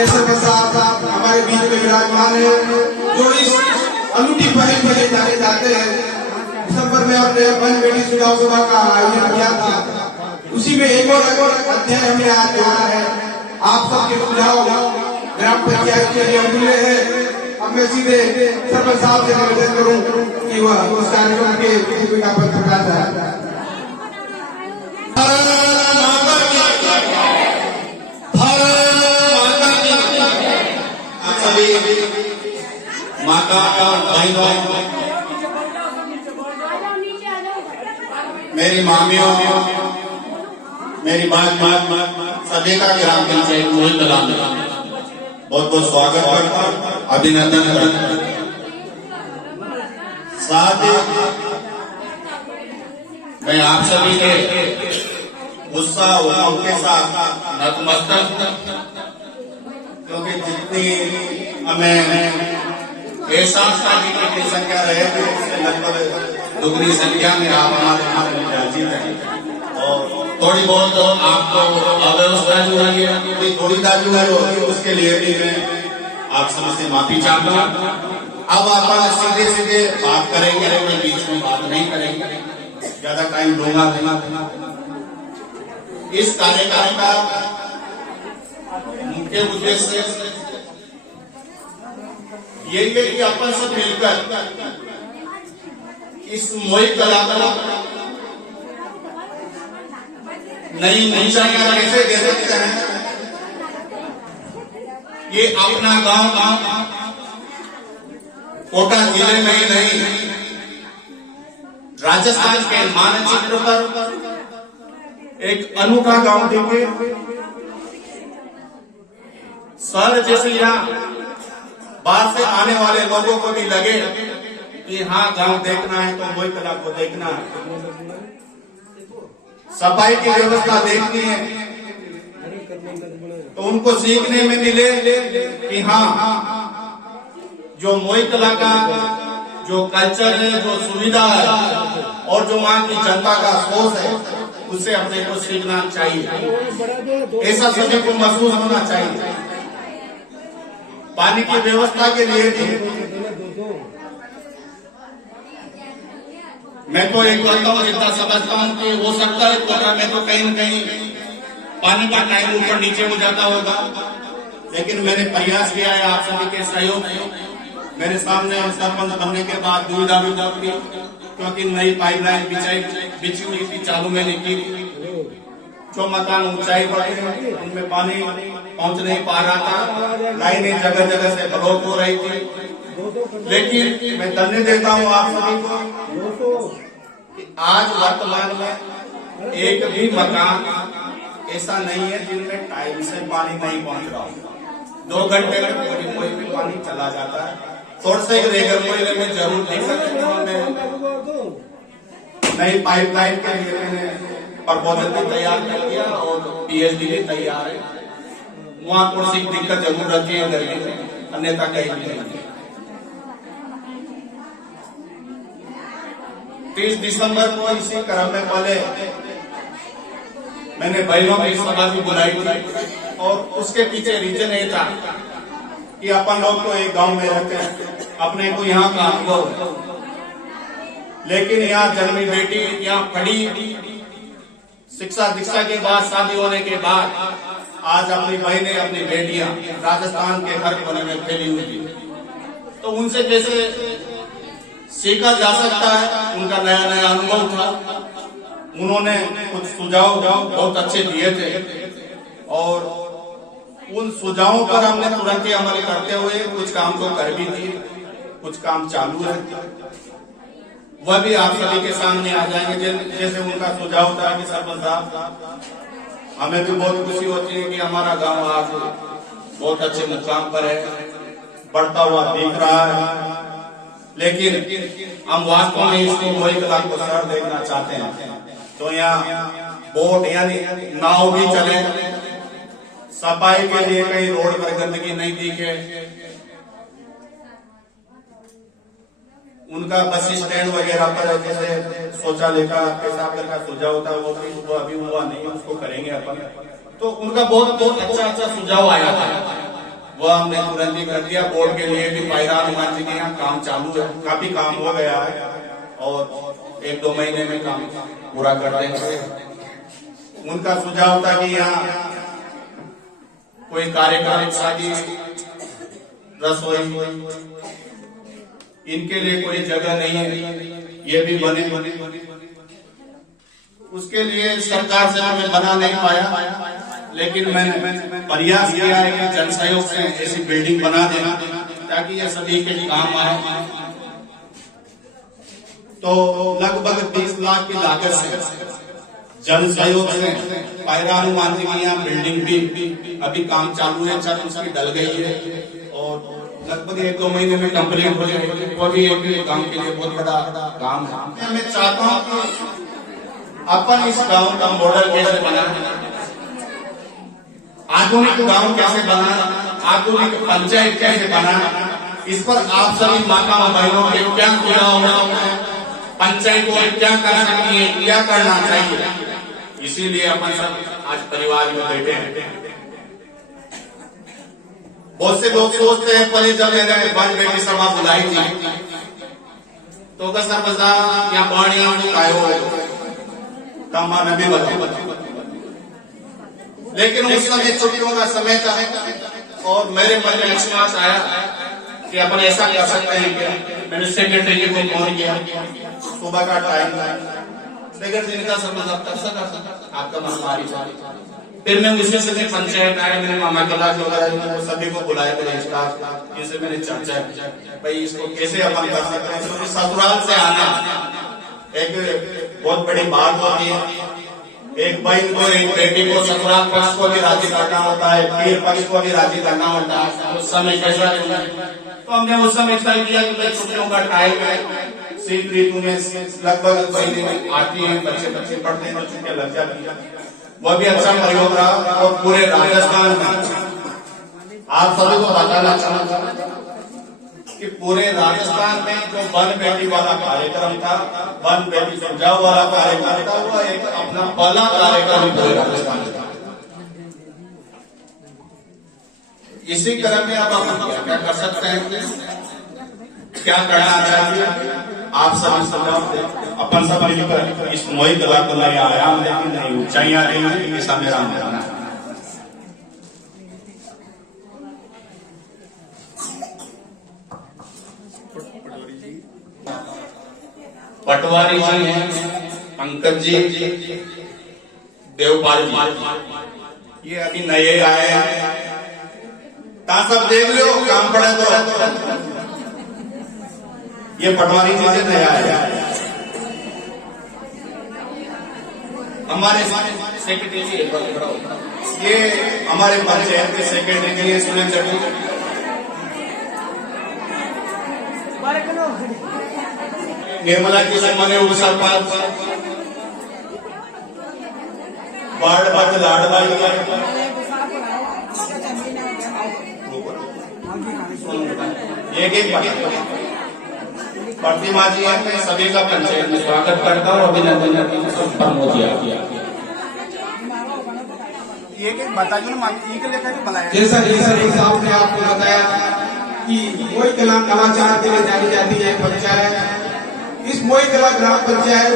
माननीय सरपंच साहब हमारे बीच में विराजमान है, जो इस अनूठी पहल के लिए जाने जाते हैं। दिसंबर में हमने वन बेटी सुझाव सभा का आयोजन किया था, उसी में एक और अध्याय हमने आज जोड़ा है। आप सबके सुझाव ग्राम पंचायत के लिए अमूल्य है। अब मैं सीधे सरपंच साहब से निवेदन करूं कि वह उस कार्यक्रम के भूमिका पर प्रकाश डालें। माता और बहनों, मेरी मामियों, मेरी बात सभी का ग्राम पंचायत मोहित लाल बहुत बहुत स्वागत करता हूँ, अभिनंदन करता हूँ। साथ ही मैं आप सभी के उत्साह के साथ नतमस्तक, क्योंकि जितनी हमें एहसास की संख्या रहे थे उससे लगभग दुगनी संख्या में आप हमारे राजी हैं। और थोड़ी बहुत आपको अव्यवस्था जो है थोड़ी दाजू है, उसके लिए भी मैं आप सबसे माफी चाहता हूँ। अब आप सीधे सीधे बात करेंगे, बीच में बात नहीं करेंगे, ज्यादा टाइम लूंगा नहीं। इस कार्यक्रम का मुख्य उद्देश्य यही है कि अपन सब मिलकर इस मोहित कला को नई ऊंचाइयां कैसे दे सकते हैं। ये अपना गांव कोटा जिले में ही नहीं, राजस्थान के मानचित्र पर एक अनोखा गांव देखे। शहर जैसे यहाँ बाहर से आने वाले लोगों को भी लगे कि हाँ गांव देखना है तो मोहित कला को देखना है, सफाई की व्यवस्था देखनी है, तो उनको सीखने में मिले कि हाँ जो मोहित कला का जो कल्चर है, जो सुविधा है और जो वहाँ की जनता का सोच है, उससे अपने को सीखना चाहिए। ऐसा सभी को महसूस होना चाहिए। पानी की व्यवस्था के लिए भी मैं तो एक करता हूँ, जितना समझता हूँ कि हो सकता है कोटा में तो कहीं न कहीं पानी का टाइम ऊपर नीचे हो जाता होगा, लेकिन मैंने प्रयास किया है आप सभी के सहयोग से। मेरे सामने सरपंच बनने के बाद दुविधा भी थी, क्योंकि नई पाइपलाइन बिछी हुई थी, चालू मैंने की। जो मकान ऊंचाई पर थे उनमें पानी पहुंच नहीं पा रहा था, लाइनें जगह जगह से ब्लॉक हो रही थी। लेकिन मैं धन्य देता हूं आप सभी को कि आज वर्तमान में एक भी मकान ऐसा नहीं है जिनमें टाइम से पानी नहीं पहुंच रहा हो। 2 घंटे में कोई भी पानी चला जाता है। थोड़ा सा रेगर कोई जरूर देख सकते नई पाइपलाइन के लिए मैंने प्रपोजल भी तैयार कर दिया और पीएचडी भी तैयार है। वहां थोड़ी सी दिक्कत जरूर रहती है गर्मी में, अन्यथा कहीं नहीं। 30 दिसंबर को इसी क्रम में पहले मैंने बहनों की सभा भी बुलाई थी, और उसके पीछे रीजन ये था कि अपन लोग तो एक गांव में रहते हैं, अपने को यहाँ का अनुभव है, लेकिन यहाँ जन्मी बेटी, यहाँ पढ़ी, शिक्षा दीक्षा के बाद, शादी होने के बाद आज अपनी बहनें, अपनी बेटियां राजस्थान के हर कोने में फैली हुई थी। तो उनसे कैसे सीखा जा सकता है, उनका नया नया अनुभव था। उन्होंने कुछ सुझाव बहुत अच्छे दिए थे, और उन सुझावों पर हमने तुरंत ही अमल करते हुए कुछ काम को कर भी दिए, कुछ काम चालू है, वह भी आप सभी के सामने आ जाएंगे। जैसे उनका सुझाव था कि सरपंच साहब, हमें भी बहुत खुशी होती है कि हमारा गांव आज बहुत अच्छे मुकाम पर है, बढ़ता हुआ दिख रहा है, लेकिन हम वास्तव में इसको मोहित कला को सर देखना चाहते हैं। तो यहाँ बोट यानी नाव भी चले, सफाई के लिए कहीं रोड पर गंदगी नहीं दिखे, उनका बस स्टैंड वगैरह पर जैसे शौचालय का पेशाब का सुझाव होता है, वो अभी हुआ नहीं, उसको करेंगे अपन। तो उनका बहुत अच्छा सुझाव आया था। वो हमने तुरंत ही कर दिया। बोर्ड के लिए भी पायरा हनुमान जी के यहाँ काम चालू है, काफी काम हो गया है और 1-2 महीने में काम पूरा कर देंगे। उनका सुझाव था कि यहाँ कोई कार्यक्रम, शादी, रसोई, इनके लिए कोई जगह नहीं है, ये भी बने। उसके लिए सरकार से मैं बना नहीं पाया, लेकिन मैंने प्रयास किया है कि जन सहयोग से ऐसी बिल्डिंग बना देना ताकि ये सभी के काम आए। तो लगभग 20 लाख की लागत से जन सहयोग से पायरा हनुमान जी की यहाँ बिल्डिंग भी अभी काम चालू है, छत उसकी डल गई है और लगभग 1-2 महीने में कंप्लीट हो जाएगी। वो भी एक गांव के लिए बहुत बड़ा काम है। मैं चाहता हूँ कि अपन इस गांव का मॉडल कैसे बनाना, आधुनिक गांव कैसे बनाना, आधुनिक पंचायत कैसे बनाना, इस पर आप सभी माता बहनों के क्या सुझाव है, पंचायत को क्या कर सकती है, क्या करना चाहिए। इसीलिए अपन सब आज परिवार में बैठे हैं। बहुत से लोग सोचते हैं पहले जब मैंने वन बेटी सभा बुलाई थी तो सर बजा या पानी आयो कमा में भी बताओ, लेकिन उस समय छुट्टियों का समय था और मेरे मन में विश्वास आया कि अपन ऐसा कर सकते हैं। क्या मैंने सेक्रेटरी को फोन किया, सुबह का टाइम था, सेक्रेटरी का समझ आपका मन। फिर मैं उसी से पंचायत आया, मेरे मामा कला वगैरह सभी को बुलाया, मेरे स्टाफ, जिनसे मैंने चर्चा की भाई इसको कैसे अपन कर सकते हैं। क्योंकि ससुराल से आना एक बहुत बड़ी बात होती है। एक बहन को, एक बेटी को ससुराल पक्ष को भी राजी करना होता है, पीर पक्ष को भी राजी करना होता है। उस समय कैसा तो हमने उस समय तय किया कि छुट्टियों का टाइम है, शीत ऋतु में लगभग महीने में आती है, बच्चे पढ़ते हैं, छुट्टियां लग जाती है। वह भी अच्छा प्रयोग रहा और पूरे राजस्थान में आप सभी को बताना चाहूंगा कि पूरे राजस्थान में जो वन बेटी वाला कार्यक्रम था, वन बेटी सुझाव वाला कार्यक्रम था, वो एक अपना पहला कार्यक्रम पूरे राजस्थान में था। इसी क्रम में अब हम क्या कर सकते हैं, क्या करना चाहिए, आप सभी सुझाव दें। अपन सब मिलकर इस मोहित कला को नए आयाम देंगे, नई ऊंचाइयां देंगे, ऐसा मेरा मानना है। पटवारी जी हैं, पंकज जी, देवपाल जी, ये अभी नए आए हैं। सब देख लो काम पड़े तो ये पटवारी जी से नया है। हमारे सेक्रेटरी जी, ये हमारे पंचायत के सेक्रेटरी के लिए सुनील चटू, निर्मला की सम्मान उप सरपंच, वार्ड वार्ड लाडवाई, एक प्रतिमा जी है। मैं सभी का पंचायत में स्वागत करता हूँ, अभिनंदन करता हूँ। जैसा साहब ने आपको बताया कि मोई कला नवाचार के लिए जानी जाती है पंचायत। इस मोई कला ग्राम पंचायत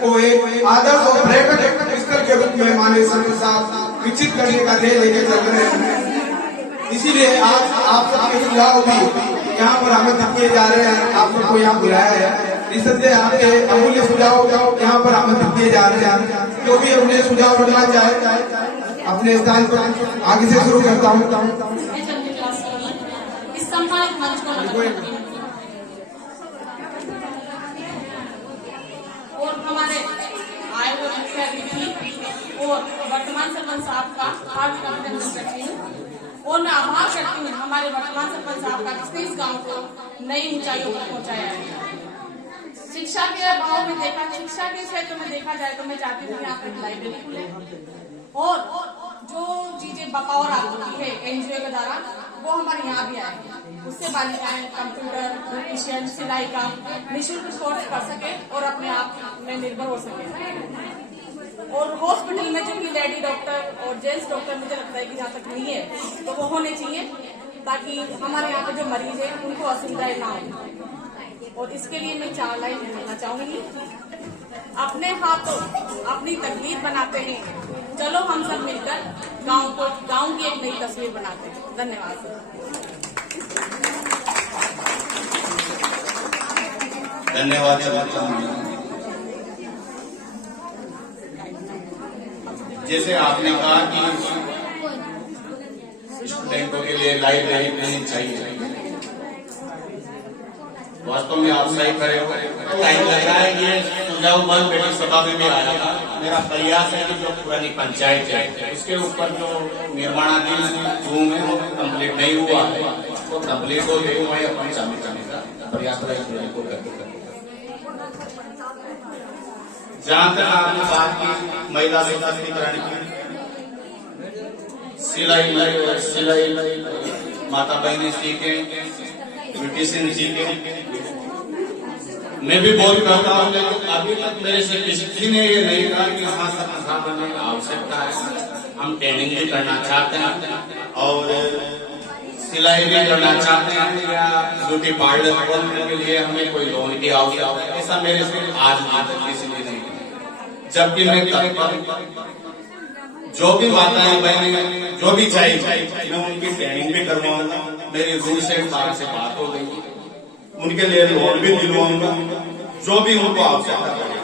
को एक आदर्श और पर्यटक स्थल के रूप में माननीय सरकार साहब विकसित करने का ध्येय लेके चल रहे हैं। इसीलिए आज आप सबके सुझाव भी यहाँ पर आमंत्रित किए जा रहे हैं, आप सबको यहाँ बुलाया है। इस तरह आपके अमूल्य सुझाव यहाँ पर आमंत्रित किए जा रहे हैं। जो भी अपने सुझाव रखना चाहे अपने स्थान पर आगे से शुरू करता हूँ। इस सम्मानित मंच को और हमारे आए हुए मुख्य अतिथि और वर्तमान सरपंच साहब का हार्दिक अभिनंदन करती हूँ और मैं आभार करती हूँ हमारे वर्तमान सरपंच साहब का जिसने इस गांव को नई ऊंचाइयों पर पहुंचाया है। शिक्षा के अभाव में शिक्षा के क्षेत्र में देखा जाए तो मैं चाहती हूँ यहाँ पर लाइब्रेरी खुले और जो चीजें बकौर आती है एनजीओ के द्वारा वो हमारे यहाँ भी आए, उससे बालिकाएं कंप्यूटर, ब्यूटिशियन, सिलाई का निःशुल्क कोर्स कर सके और अपने आप में निर्भर हो सके। और हॉस्पिटल में जो भी लेडी डॉक्टर और जेंट्स डॉक्टर मुझे लगता है कि जहाँ तक नहीं है तो वो होने चाहिए। ताकि हमारे यहाँ के जो मरीज है उनको असुविधाएं ना हो। और इसके लिए मैं 4 लाइन कहना चाहूंगी। अपने हाथों अपनी तकदीर बनाते हैं, चलो हम सब मिलकर गांव की एक नई तस्वीर बनाते हैं। धन्यवाद। धन्यवाद। जैसे आपने कहा कि स्टूडेंटों के लिए लाइब्रेरी होनी चाहिए, वास्तव में आप सही करे हो। टाइम लग रहा है। ये सुझाव बल बेटी सभा में भी आया था। मेरा प्रयास है कि जो पुरानी पंचायत है उसके ऊपर जो निर्माणाधीन रूम है वो कंप्लीट नहीं हुआ है, वो कंप्लीट हो गई। मैं अपनी शामिल करने का प्रयास को करते। जहाँ तक आपने बात की महिला सशक्तिकरण की, सिलाई माता बहनें सीखे, ब्यूटिशियन सीखे, मैं भी बहुत करता हूँ, लेकिन अभी तक मेरे से किसी ने ये नहीं कहा कि हमारे साथ मसाल बनने की आवश्यकता है। हम ट्रेनिंग भी करना चाहते हैं और सिलाई भी करना चाहते हैं, या ब्यूटी पार्लर खोलने के लिए हमें कोई लोन की आवश्यकता है। ऐसा मेरे से आज तक किसी ने नहीं किया। जबकि मैं जो भी माताएं बहनें जो भी चाहिए मैं उनकी ट्रेनिंग भी करवाऊंगा। मेरी रूल से बात हो गई, उनके लिए लोन भी दिलवाऊंगा। जो भी उनको आवश्यकता पड़े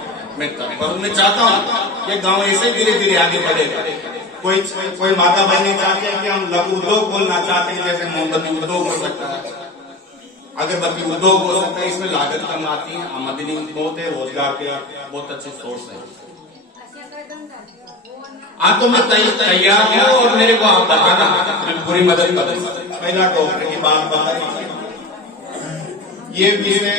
मैं चाहता हूँ ये गांव ऐसे धीरे धीरे आगे बढ़ेगा। कोई माता बहने चाहते हैं कि हम लघु उद्योग खोलना चाहते हैं, जैसे मोमबत्ती उद्योग हो सकता है, अगरबत्ती उद्योग हो सकता है। इसमें लागत कम आती है, आमदनी बहुत है, रोजगार के बहुत अच्छे सोर्स है। हाँ तो मैं तैयार हूँ और मेरे को आप बताना, मैं पूरी मदद करूंगा। पहला डॉक्टर की बात बताई, ये विषय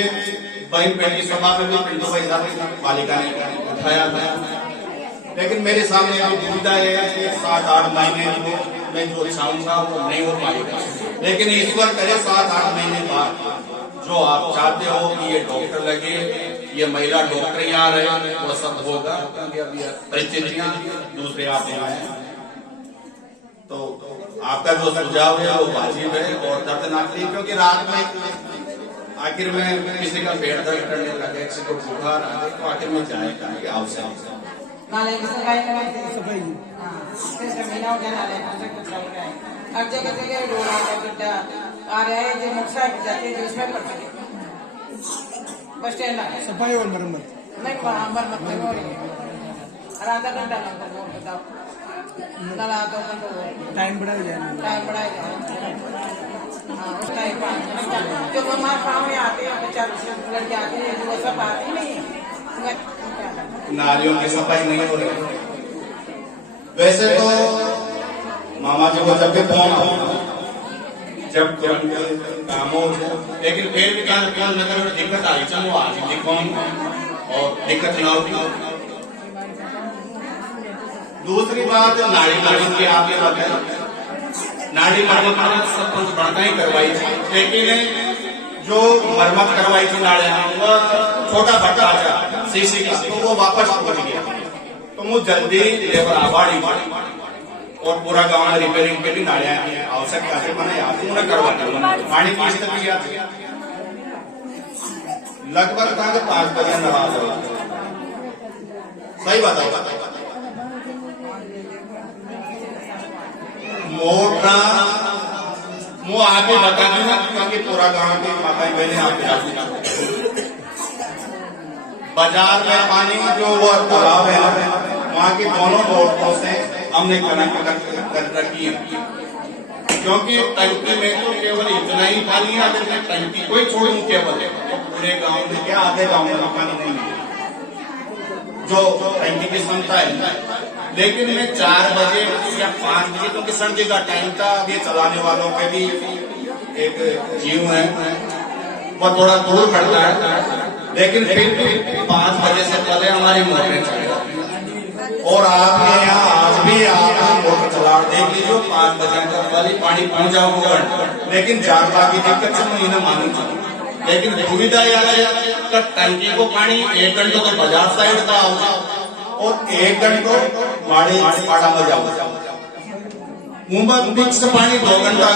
बहन बेटी सभा में भी पिंटू भाई साहब पालिका ने उठाया था, लेकिन मेरे सामने अभी दुविधा है कि 7-8 महीने मैं जो चाहूंगा वो नहीं हो पाएगा। लेकिन ईश्वर करे 7-8 महीने बाद जो आप चाहते हो कि ये डॉक्टर लगे, ये महिला डॉक्टर यहाँ रहे, वो सब होगा। क्योंकि अभी परिस्थितियां दूसरे आते हैं, तो आपका जो सुझाव है वो वाजिब है और दर्दनाक है। क्योंकि रात में आखिर में किसी का पेट दर्द करने लगे, किसी को बुखार आ गए, तो आखिर में जाएगा आवश्यक हर जगह रोड़ा गड्ढा आ रहा है, जो मोटरसाइकिल जाते हैं उसमें पड़ सके। बस स्टैंड सफाई और मरम्मत नहीं, मरम्मत नहीं हो रही है। और आधा घंटा लगता है, बताओ नल आधा घंटा टाइम बढ़ाया जाए, टाइम बढ़ाया जाए। जो बीमार पाँव में आते हैं, बच्चा लड़के आते हैं, वो सब आते नहीं है। नालियों की सफाई नहीं हो रही। वैसे तो मामा जी को जब भी फोन जब कामों, लेकिन फिर भी क्या नगर दिक्कत आई, चलो आज दिखाऊंगा और दिक्कत ना होगी। दूसरी बात नाड़ी मरम्मत की आपने बताया, नाड़ी मरम्मत सरपंच बढ़ता ही करवाई थी, लेकिन जो मरम्मत करवाई थी नाड़ी वो छोटा भट्टा था सीसी का, तो वो वापस पहुंच गया। तो मुझे जल्दी लेबर आबाड़ी और पूरा गांव में रिपेयरिंग के भी नालियां आवश्यकता से मैंने उन्हें करवा पानी की स्थिति लगभग था कि 5 बजे नमाज हो। सही बात है। मोटा मुँह आप ही बता देना, क्योंकि पूरा गांव की माताएं बहने आप बाजार में पानी जो वो तालाब है वहाँ की दोनों मोटरों से हमने कनेक्ट कर रखी है। क्योंकि टंकी में तो केवल इतना ही पानी है, अगर मैं टंकी को ही छोड़ूं केवल तो पूरे गांव में क्या आधे गांव में पानी नहीं है जो टंकी की क्षमता है। लेकिन मैं 4 बजे या 5 बजे, क्योंकि सर्दी का टाइम था, अभी चलाने वालों के भी एक जीव है, वो थोड़ा दूर पड़ता है, लेकिन फिर भी 5 बजे से पहले हमारी मोटरें चल जाती है। और आपने यहाँ आज भी आप मोटर चला देख लीजिए, 5 बजे तक वाली पानी पहुंच जाओगे, लेकिन जारदा की दिक्कत से महीना मालूम चाहिए। लेकिन सुविधा यह है टंकी को पानी 1 घंटे तो बाजार साइड का आओगे और 1 घंटे पाड़ा में जाओगे। मिक्स पानी 2 घंटा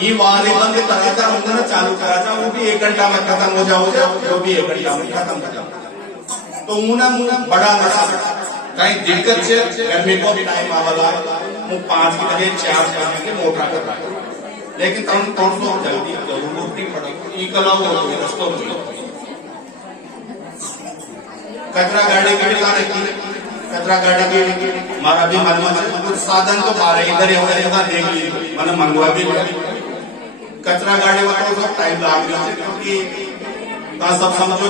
ये वाले बंद करा था उन्होंने चालू करा था, वो भी 1 घंटा में खत्म हो जाओ, वो भी 1 घंटा में खत्म हो जाओ। तो उन्हें बड़ा नशा कहीं दिक्कत से गर्मी को भी टाइम आवाला 5 की बजे 4 बजे के मोटा कर रहा है, लेकिन तुम तो जल्दी जरूर नहीं पड़ो ई कला हो तो रस्तो हो। कचरा गाड़ी की भी कचरा गाड़ी की हमारा भी मन में कुछ साधन तो पा रहे इधर उधर देख लीजिए, मैंने मंगवा भी कचरा गाड़ी वालों को टाइम लाग रहा है, क्योंकि सब समझो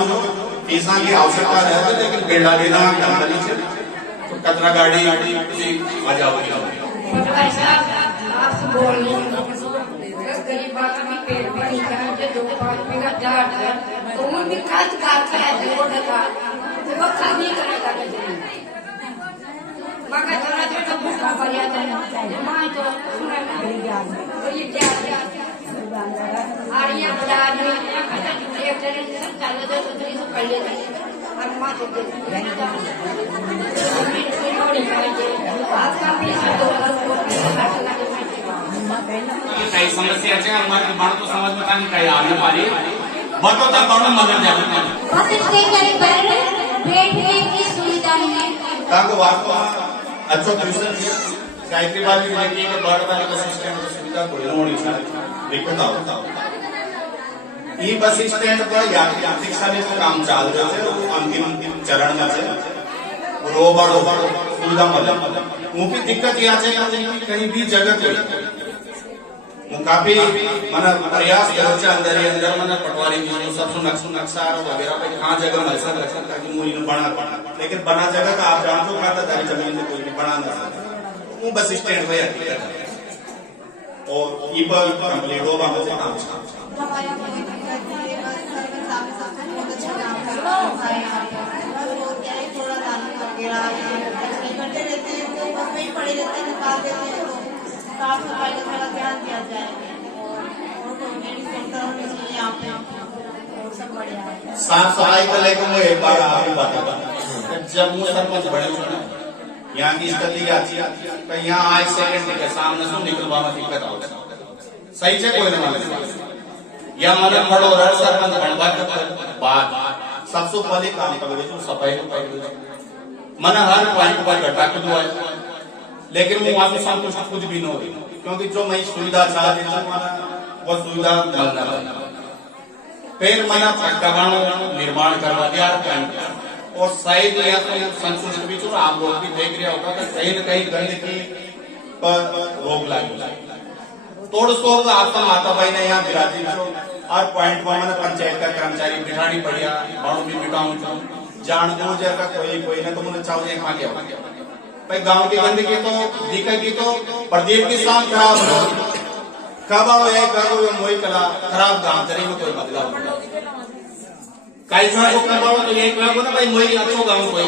पैसा की आवश्यकता रहती है, लेकिन बेड़ा लेना जंगली से तो कचरा गाड़ी आ जाओगी। आपसे बोल रही हूँ गरीब आदमी पेट भी नहीं खाए, 2-5 बीघा जाट है तो वो भी खर्च करता है, वो खर्च नहीं करेगा। मगर थोड़ा थोड़ा भूखा पड़ जाता है, माँ तो सुना तो ये क्या आड़िया बड़ा आदमी एक तरह से सब चालू तो कर लेते हैं और माँ तो काही समस्याचे हमारे बाण तो समझ में नहीं काही आने वाली बतो तक बाण मदद जाते बस स्टेशन पर बैठने की सुविधा है। ताको वास्तव अच्छा ट्यूशन गायत्री बाजी देखिए कि बाड़ वाले बस स्टैंड की सुविधा कोई होनी चाहिए। देखो बताओ ये बस स्टैंड पर यात्री शिक्षा में काम चल रहे थे, वो अंतिम चरण में थे, रो बाड़ो सुविधा मतलब मुख्य दिक्कत यहाँ से कहीं भी जगह कोई काफी मना प्रयास करो अंदर मना पटवारी की सब नक्शा वगैरह पे कहाँ जगह मिल सकता ताकि मुझे बना, लेकिन बना जगह का आप जानते हो खाता दारी जमीन में कोई नहीं बना ना सकता, वो बस स्टैंड में और ये पर कंप्लीट हो बाबू से काम साफ सफाई का थोड़ा ध्यान दिया जाए और कम्युनिटी सेंटर होने चाहिए यहाँ पे, और सब बढ़िया है। साफ सफाई को लेकर मैं एक बार आपको बता, जब मुझे सरपंच बड़े सुना यहाँ की स्थिति आती है, यहाँ आए सेकंड के सामने से निकलवा में दिक्कत होता है, सही से कोई नहीं या मतलब खड़ो रहा सरपंच बनवा के बाद सबसे पहले काम करोगे जो सफाई को पहले मन हर पॉइंट पर घटा के दुआ, लेकिन वो वहां से संतुष्ट कुछ भी नहीं हुई, क्योंकि जो मैं सुविधा चाहती थी वो सुविधा मिलना फिर मैंने दबाणों निर्माण करवा दिया और सही दिया तो संतुष्ट भी चुना। आप लोग भी देख रहे होगा कि कहीं न कहीं गंदगी पर रोक लगी, तोड़ तोड़ आपका माता भाई ने यहाँ बिराजी और पॉइंट पर मैंने पंचायत का कर्मचारी बिठानी पड़िया बाणों भी बिठाऊं जान दो जगह कोई ना तो मुझे चाहो खा गया भाई गांव की गंदगी तो दिखेगी तो प्रदीप की शाम खराब हो कब आओ वही कला खराब गांव चले में कोई बदलाव कई को करवाओ तो यही कहो ना भाई वही अच्छो गांव कोई,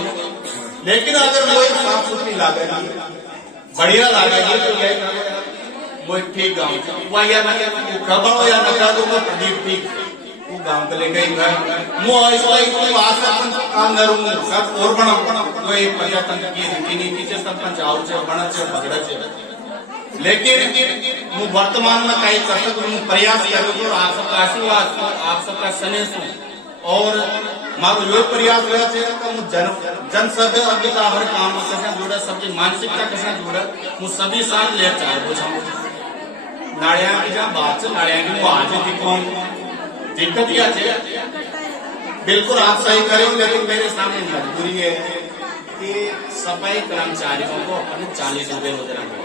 लेकिन अगर वही साफ सुथरी लागेगी बढ़िया लागेगी तो यही वही ठीक गाँव वह या खबाओ या नखा दो प्रदीप ठीक वो गांव के लेके काम करूंगा सब और बना वो एक पर्यटन की नीति से सरपंच और से बना से भगड़ा से, लेकिन वो वर्तमान में कई कर सकूं प्रयास करूंगा आप सबका आशीर्वाद आप सबका स्नेह और मारो यो प्रयास रहे जन सहभागिता हर काम से जुड़ा सबकी मानसिकता के साथ जुड़ा वो सभी साथ ले चाहे नाड़िया की जहाँ बात से नाड़िया की वो आज दिखाऊं दिक्कत यह है बिल्कुल आप सही करें, लेकिन मेरे सामने मजबूरी है कि सफाई कर्मचारियों को अपने 40 रुपए रोजाना मिले।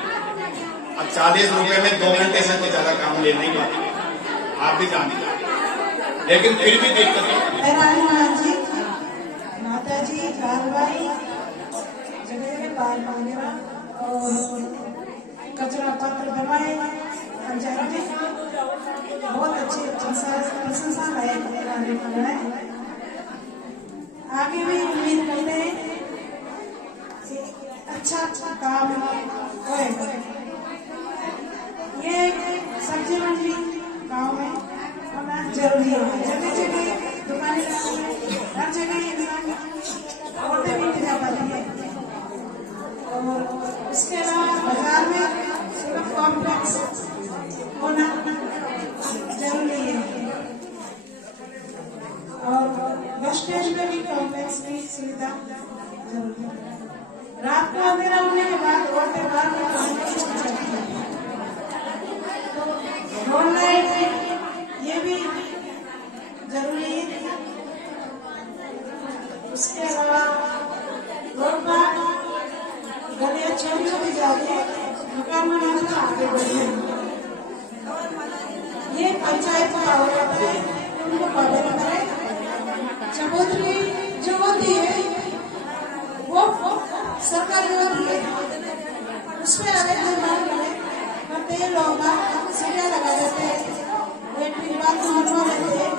अब 40 रुपए में 2 घंटे से तो ज्यादा काम ले नहीं पाते, आप भी जानते, लेकिन फिर भी दिक्कत है। माता जी कार्रवाई जगह पार वगैरह और कचरा पात्र बनवाए पंचायत में बहुत अच्छी प्रशंसा है। आगे भी उम्मीद करते हैं अच्छा काम होगा। ये सब्जी मंडी गांव में होना जरूरी है, जगह जगह दुकानें हर जगह औरतें भी जा पाती है और उसके अलावा बाजार में आगे बढ़े। ये पंचायत का पावर होता है, उनको पावर करें। चबूतरी जो होती है वो सरकारी होती है, उसमें अगर निर्माण करते हैं लोग, सीढ़ियाँ लगा देते हैं, लेटरिन बाथरूम बनवा देते हैं।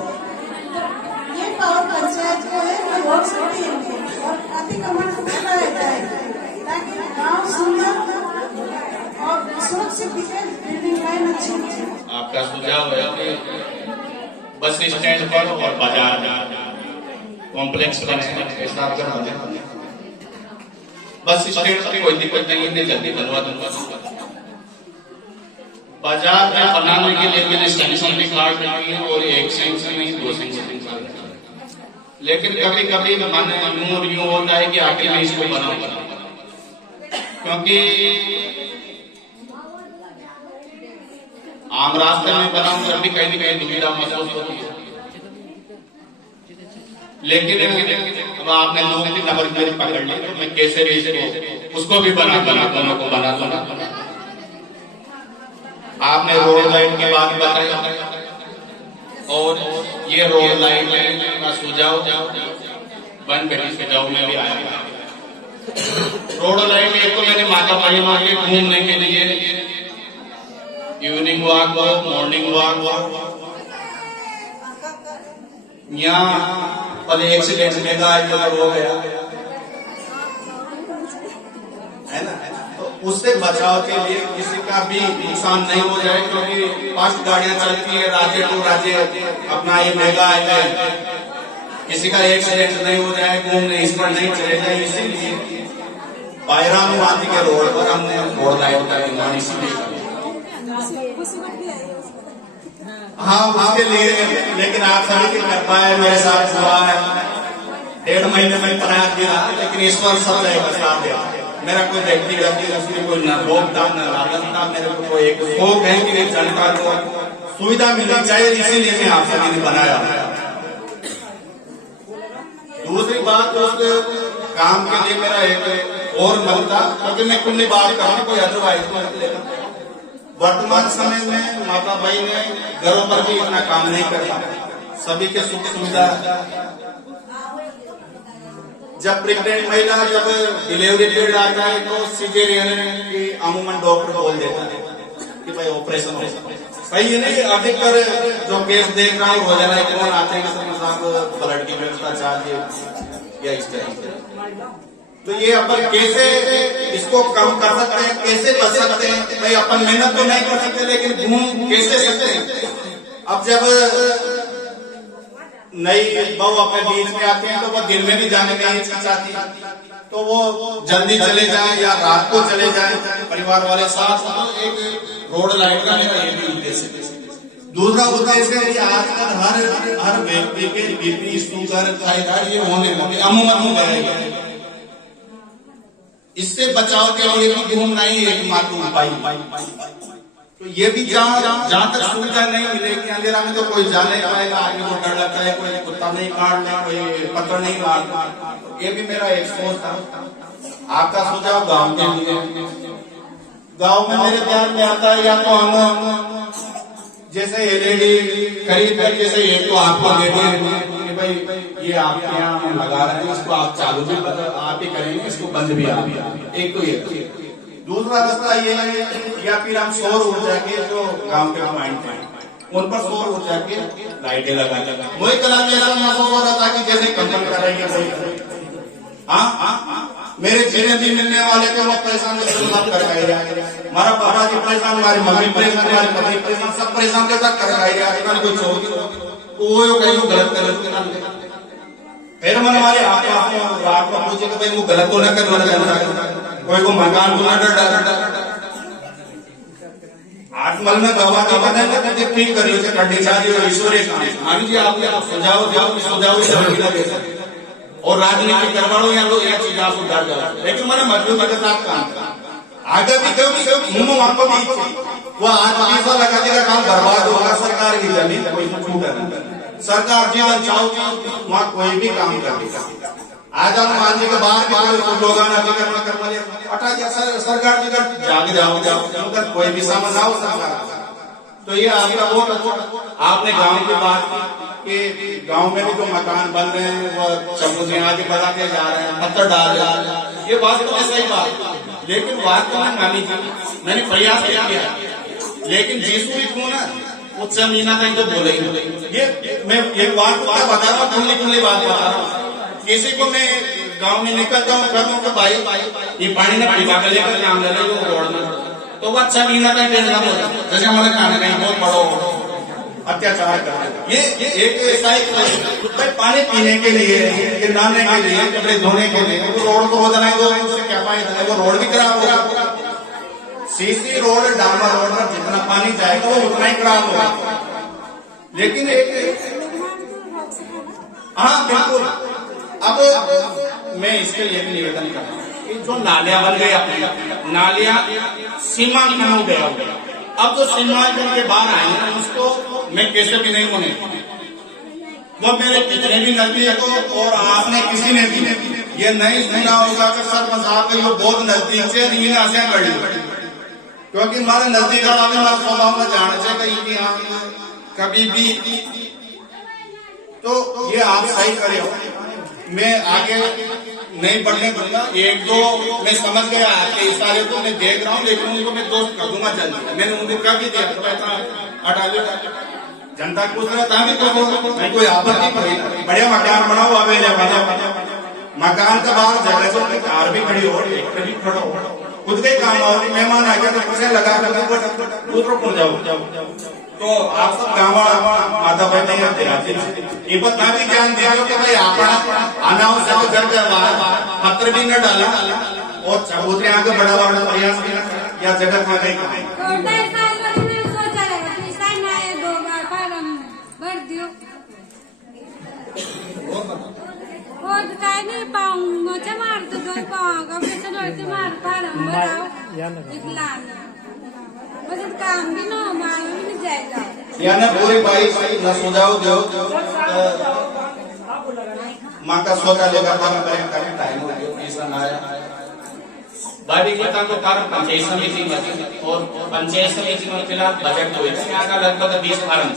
ये पावर पंचायत को है, वो रोड सकती है और अतिक्रमण करना रहता है ताकि गांव सुंदर और सुरक्षित दिखे, बिल्डिंग लाइन अच्छी दिखे। आपका सुझाव है कि बस स्टैंड पर और बाजार कॉम्प्लेक्स बने, ऐसा अगर बने बस स्टैंड पर कोई दिक्कत नहीं है, जल्दी बनवा दूंगा। बाजार में बनाने के लिए मैंने सेंक्शन भी काट रखी है और एक सेंक्शन नहीं 2 सेंक्शन काट रखी है। लेकिन कभी कभी मन यूं होता है कि आखिर मैं इसको बनाऊंगा, क्योंकि आम रास्ते में बनाऊं तब भी कहीं न कहीं दुविधा महसूस होती है। लेकिन अब आपने लोगों की नंबर मेरी पकड़ ली तो मैं कैसे भी इसको उसको भी बना दोनों को बना दूंगा। आपने रोड लाइन की बात बताई और ये रोड लाइन का सुझाव बन बेटी सुझाव में भी आया। रोड लाइन में एक तो मैंने माता महिमा के घूमने के लिए इवनिंग वॉक हो, मॉर्निंग वॉक हो, यहाँ पहले एक्सीडेंट मेगा हो गया है ना, तो उससे बचाव के लिए किसी का भी नुकसान नहीं हो जाए, क्योंकि फास्ट गाड़ियां चलती है राज्य टू राज्य, अपना ये मेगा है, किसी का एक्सीडेंट नहीं हो जाए, घूमने इस पर नहीं चले जाए, इसीलिए पायराम वादी के रोड पर हमने रोड लाइन का निर्माण इसीलिए। हाँ उसके लिए, लेकिन आप सभी की कृपा है, मेरे साथ हुआ है 1.5 महीने में बनाया दिया, लेकिन इस पर सब रहेगा साथ दिया। मेरा कोई व्यक्तिगत उसमें कोई न रोक था न लालच था, मेरे को कोई एक शौक है कि एक जनता को सुविधा मिलनी चाहिए, इसीलिए मैं आप सभी ने बनाया। दूसरी बात उस काम के लिए मेरा एक और मन था, क्योंकि मैं खुली बात करूँ कोई अदरवाइज वर्तमान समय में माता भाई ने घरों पर भी इतना काम नहीं करता, सभी के सुख सुविधा। जब प्रेग्नेंट महिला जब डिलीवरी पीरियड आता है तो सिजेरियन की अमूमन डॉक्टर बोल देता है कि भाई ऑपरेशन हो, सही है नहीं। अधिकतर जो केस देख रहा हूँ रोजाना कौन आते हैं साहब ब्लड की व्यवस्था चाहिए या इस तरह से, तो ये अपन कैसे इसको कम कर सकते हैं, कैसे बच सकते हैं? भाई अपन मेहनत तो नहीं कर सकते, लेकिन घूम कैसे सकते हैं? अब जब नई बहू अपने बीच में आते हैं तो वो दिन में भी जाने का हिचकिचाती है, तो वो जल्दी चले जाए या रात को चले जाए परिवार वाले साथ। एक रोड लाइन का मेरा ये भी उद्देश्य है। दूसरा उद्देश्य है कि आजकल हर व्यक्ति के बीपी, शुगर, थायराइड ये होने लगे, अमूमन हो गए। इससे बचाव के लिए भी घूमना ही एकमात्र उपाय। तो ये भी जहाँ तक सुविधा नहीं मिलेगी अंधेरा में तो कोई जा नहीं पाएगा, आदमी को डर लगता है, कोई कुत्ता नहीं काट ले, कोई पत्थर नहीं मार। ये भी मेरा एक सोच था। आपका सुझाव गांव के लिए, गांव में मेरे ध्यान में आता है या तो हम जैसे एलईडी खरीद कर जैसे एक तो आपको दे दें कि भाई ये आपके यहाँ हम लगा रहे हैं, इसको आप चालू भी आप ही करेंगे, इसको बंद भी आप। एक तो ये दूसरा रास्ता ये है, या फिर हम सौर ऊर्जा के जो गांव के पॉइंट हैं उन पर सौर ऊर्जा के लाइटें लगा लगा। वही कला मेरा महसूस हो रहा था कि जैसे कंपन कर रही है। हाँ मेरे जीने भी मिलने वाले को वो परेशान कर रहे, हमारा बाबा जी परेशान, हमारी मम्मी परेशान, हमारी पत्नी परेशान, सब परेशान के साथ कर रहे। कोई छोड़ वो गलत गलत फिर मन हमारे आप पूछे कि भाई वो गलत तो न कर, कोई को मकान को न डर आत्मल में गवा का बना ठीक करिए ईश्वरीय काम। मान लीजिए आपने सुझाव और राजनीति करवाड़ो या लोग यह चीज आपको डर जाओ, लेकिन मैंने मजबूत के साथ काम आगे भी कभी मुंह आपको वो आज पैसा लगा देगा, काम बर्बाद होगा। सरकार की जमीन कोई छूट, सरकार जीवन चाहो वहाँ कोई भी काम कर देगा। आज हम मान जी के बाहर भी कोई लोग आना अतिक्रमण करवा लिया, हटा दिया सरकार जी जाग जाओ कोई भी समझ आओ सरकार। तो ये आपका बहुत अच्छा, आपने गांव की बात की कि गांव में भी जो मकान बन रहे हैं वो चबूतरे आगे बढ़ा के जा रहे हैं, पत्थर डाल रहे हैं, ये बात तो सही बात। लेकिन बात में मानी जी मैंने प्रयास किया, लेकिन जिसको भी क्यों ना वो जमीना था तो बोले ये मैं एक बात बता रहा हूँ, खुली बात बता रहा हूँ। किसी को मैं गांव में निकलता हूँ कहता हूँ कि भाई ये पानी ना पिवा कर लेकर काम ले रहे हो रोड में, तो वो अच्छा महीना का टेंशन हो जाता है। जैसे हमारे खाने नहीं बहुत बड़ो अत्याचार कर ये एक ऐसा ही पानी पीने के लिए, नहाने के लिए, कपड़े धोने के लिए वो रोड को रोजाना है, उससे क्या फायदा है, वो रोड भी खराब होगा। सीसी रोड डामर रोड में जितना पानी जाएगा वो उतना ही खराब होगा। लेकिन हाँ बिल्कुल। अब मैं इसके लिए भी निवेदन कर रहा हूँ, जो नालियां बन गए अपने नालियां सीमांकन हो गया, अब जो सीमांकन के बाहर आए हैं उसको मैं कैसे भी नहीं होने, वो मेरे कितने भी नजदीक हो और आपने किसी ने भी ये नहीं सुना होगा कि सरपंच साहब का बहुत नजदीक से रीना से कड़ी, क्योंकि हमारे नजदीक वाला भी हमारा स्वभाव में जाना चाहिए कहीं भी हम कभी भी, तो ये आप सही करे। मैं आगे नहीं बढ़ने दूंगा, एक दो मैं समझ गया आपके इशारे को मैं देख रहा हूँ, लेकिन उनको मैं दोस्त कर दूंगा जल्दी। मैंने उनको कह भी दिया हटा लो, जनता पूछ रहा था भी तो मैं कोई आपत्ति नहीं, बढ़िया मकान बनाओ, अवेलेबल मकान के बाहर जगह से कार भी खड़ी हो, ट्रैक्टर भी खड़ा हो, खुद के काम आओ, मेहमान आ गया तो पैसे लगा कर दूसरों को जाओ। तो आप सब गाँव माता बहन नहीं आते, ये बता भी ध्यान दिया कि भाई अपना अनावश्यक घर के बाहर पत्र भी न डाला और चबूतरे आगे बढ़ा हुआ प्रयास किया या जगह में नहीं काय नाही पाऊंगा मारतो दोन पाऊंगा मार पारंबर मतलब काम भी ना मालूम नहीं जाएगा यानी पूरी भाई न सुझाव दो माँ का सोचा लेकर टाइम हो गया ऐसा ना आया बारी के काम कारण पंचायत समिति में और पंचायत समिति में फिलहाल बजट हुए यहाँ का लगभग 20 फॉर्म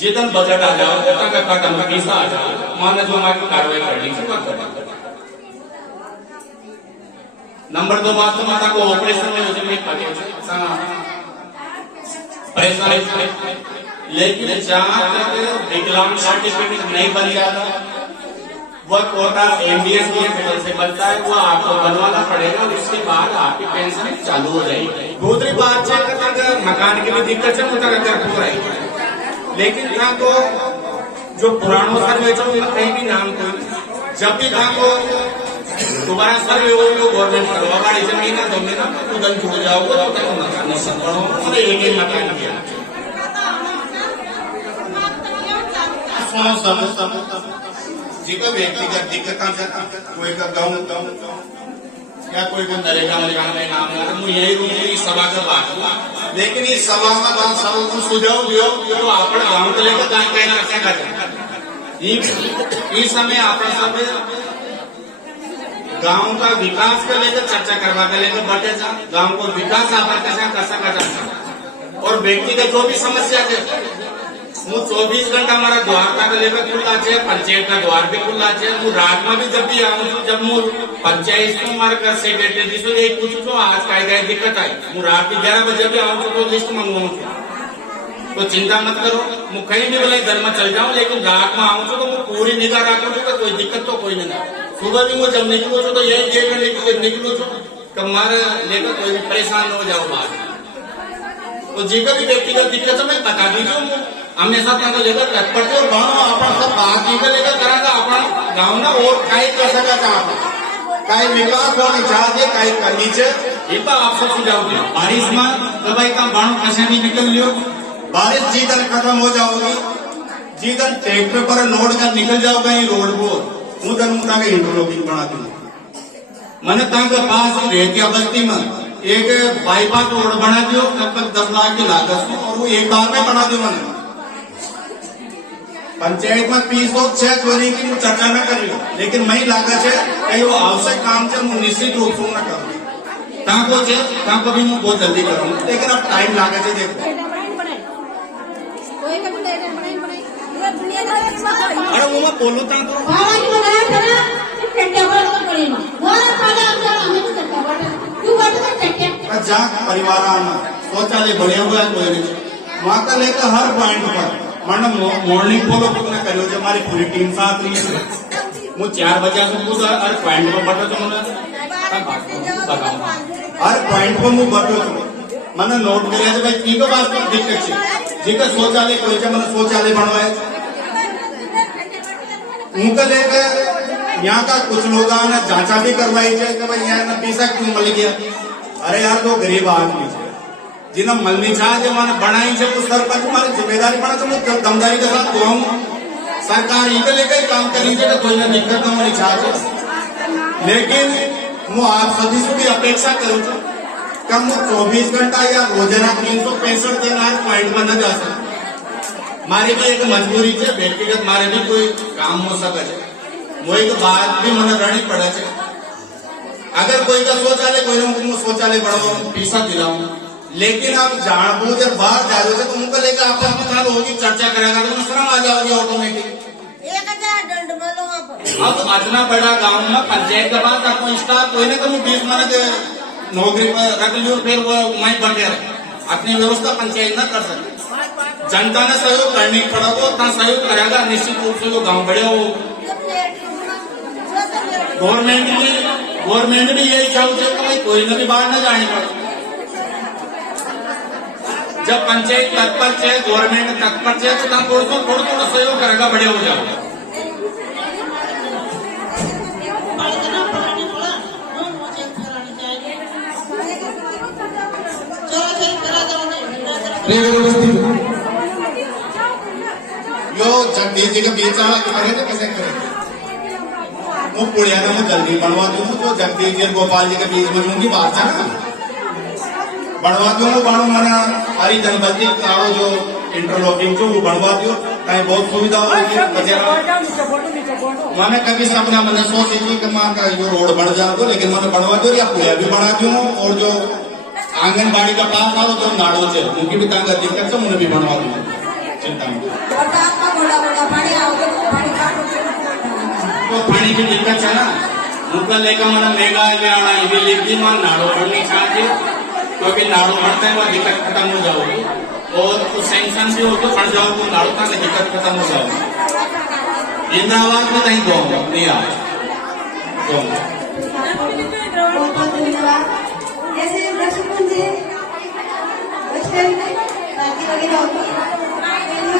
जितन बजट आ जाओ उतना का कदम पैसा आ जाओ माने जो हमारी कार्रवाई करनी चाहिए। नंबर 2 बात तो माता को ऑपरेशन में मुझे नहीं पता परेशान, लेकिन जहाँ तक विकलांग सर्टिफिकेट नहीं बन जाता वह कोटा एमडीएस से बनता है, वो आपको बनवाना पड़ेगा, उसके बाद आपकी पेंशन चालू हो जाएगी। दूसरी बात है मकान की भी दिक्कत है उनका घर पूरा है, लेकिन था तो जो पुरानों सर्वे कहीं भी नाम कोई जब भी था को दोबारा सर्वे हो तो गवर्नमेंट करवा जमीन है तो उधर छूट जाओगे तो मकान सब एक ही मकान किया जी का व्यक्तिगत दिक्कत कोई का गाँव या कोई को नरेगा में नाम यही सभा का बात, लेकिन इस सभा में बात सब सुझाव दियो तो आप गाँव को लेकर काम कहना इस समय आप सब गांव का विकास को लेकर चर्चा करवा कर लेकर बढ़ते जा गांव को विकास आप कैसा कर सका और व्यक्तिगत जो भी समस्या है वो 24 घंटा हमारा द्वार का लेकर खुला है, पंचायत का द्वार भी खुला है। वो रात में भी जब भी आऊँ जब मु पंचायत में हमारे सेक्रेटरी जी से यही पूछू तो आज काय दिक्कत आई, वो रात के 11 बजे भी आऊँ तो लिस्ट मंगवाऊँ तो चिंता मत करो, मैं कहीं भी बोले घर में चल जाऊँ, लेकिन रात में आऊँ तो मैं पूरी निगाह रखूँ तो कोई दिक्कत तो कोई नहीं। सुबह भी वो जब निकलो तो यही गेट निकलो तो हमारे लेकर कोई भी परेशान हो जाओ बाहर, तो जी का भी व्यक्तिगत दिक्कत है मैं बता दीजिए, हमेशा अपना लेकर तत्पर से अपना सब बात जी का लेकर करा था अपना गाँव ना और कहीं कर सका था कहीं विकास होनी चाहिए कहीं करनी चाहिए, ये तो आप सब सुझाव दिया। बारिश में तो भाई का बाणों कैसे नहीं निकल लियो, बारिश जीतन खत्म हो जाओगी, जीतन ट्रैक्टर पर लोड कर निकल जाओगे रोड को उधर उठा के इंटरलॉकिंग बना दूंगा। मैंने तंग पास रेतिया बस्ती में एक बाईपास रोड बना दियो लगभग 10 लाख की लागत से और वो एक बार में बना दियो मैंने पंचायत में 20 छह चोरी की मैं चर्चा न करियो, लेकिन मैं लागत है कई वो आवश्यक काम से मैं निश्चित रूप से न करूँ। ताको भी मैं बहुत जल्दी करूँगा, लेकिन अब टाइम लागत है। देखो अरे वो मैं बोलूँ था तो जहाँ परिवार आना शौचालय बने हुए है कोई नहीं, वहाँ का लेकर हर पॉइंट पर मैडम मॉर्निंग फॉलो कितना करो जो हमारी पूरी टीम साथ नहीं है। वो 4 बजे से पूरा हर पॉइंट पर बटो तो हर पॉइंट पर मुझे बटो मैंने नोट किया भाई की को बात पर दिक्कत है जी का शौचालय कोई मैंने शौचालय बनवाए उनका लेकर यहाँ का कुछ लोग ने जांचा भी करवाई है कि भाई यहाँ पैसा क्यों मिल गया। अरे यार वो गरीब आदमी है जिन्हें मलनी चाह जो मैंने बनाई है तो सरपंच हमारी जिम्मेदारी बना तो मैं दमदारी के साथ तो हम सरकार इनके लेकर ही काम करनी चाहिए, कोई ना दिक्कत ना हमारी चाह। लेकिन मैं आप सभी से भी अपेक्षा करूँ कम 24 घंटा या रोजाना 365 दिन आज पॉइंट में न जा सकते। हमारी भी एक मजबूरी है व्यक्तिगत, मारे भी कोई काम हो सके वो एक बात भी मन रहनी पड़े। अगर कोई का शौचालय कोई शौचालय बढ़ाओ पैसा दिलाऊ, लेकिन आप जान बूझ जब बाहर जा रहे हो तो उनको लेकर आपस में होगी चर्चा करेगा तो शर्म आ जाओगी ऑटोमेटिक। 1000 दंड मालो। अब इतना बड़ा गांव में पंचायत के बाद आपको स्टाफ कोई ना कोई 20 मन के नौकरी पर रख लियो, फिर वो वहीं बटे अपनी व्यवस्था पंचायत न कर सकती। जनता ने सहयोग करने पड़ा वो उतना सहयोग करेगा निश्चित रूप से वो गांव बढ़े हो। गवर्नमेंट भी यही चाहते कि भाई कोई ना भी बाहर न जाने पड़े। जब पंचायत तत्पर है गवर्नमेंट तत्पर है तो थोड़ा सहयोग करेगा, बढ़िया हो जाएगा। यो जगदीश जी के बीच करे तो कैसे करे वो पुड़िया ना मैं जल्दी बनवा दूँ तो जगदीश जी गोपाल जी के बीच में उनकी बात है ना बनवा दूँ बाणु मना हरी जनबंदी कारो जो इंटरलॉकिंग जो वो बनवा दो कहीं बहुत सुविधा होगी। मैंने कभी से अपना मैंने सोची थी कि माँ का जो रोड बन जाए तो, लेकिन मैंने बनवा दो या पुलिया भी बना दूँ और जो आंगनबाड़ी का पास आओ जो नाड़ो से उनकी भी तंग दिक्कत है उन्हें भी बनवा दूँ। चिंता नहीं तो पानी की दिक्कत है ना उनका लेकर मैंने मेघालय में आना ये लिखी मां नाड़ो बढ़नी चाहिए क्योंकि नाड़ो बढ़ते हैं वह दिक्कत खत्म हो जाओगी और कुछ सैंक्शन भी हो तो बढ़ जाओ तो नाड़ो तक दिक्कत खत्म हो जाओगी। इंद्रावास में नहीं दूंगा नहीं आ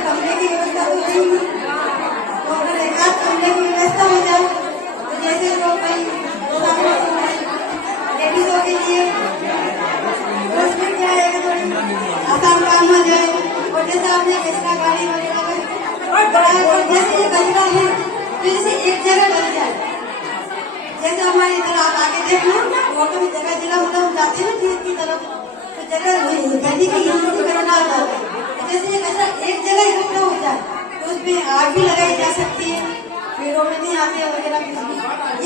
कमरे की व्यवस्था हो जाएगी तो अगर एक आध कमरे की व्यवस्था हो जाए तो जैसे जो भाई लेडीजों के लिए हॉस्पिटल जाएगा थोड़ी आसान काम हो जाए और जैसे आपने कचरा गाड़ी वगैरह बढ़ाया और जैसे ये कचरा है तो इसे एक जगह लग जाए। जैसे हमारे इधर आप आगे देख लो ऑटो में जगह जगह मतलब जाते हैं खेत की तरफ तो जगह गली की करना आता है जैसे ऐसा एक जगह इकट्ठा हो जाए तो उसमें आग भी लगाई जा सकती है, पेड़ों में भी आगे वगैरह।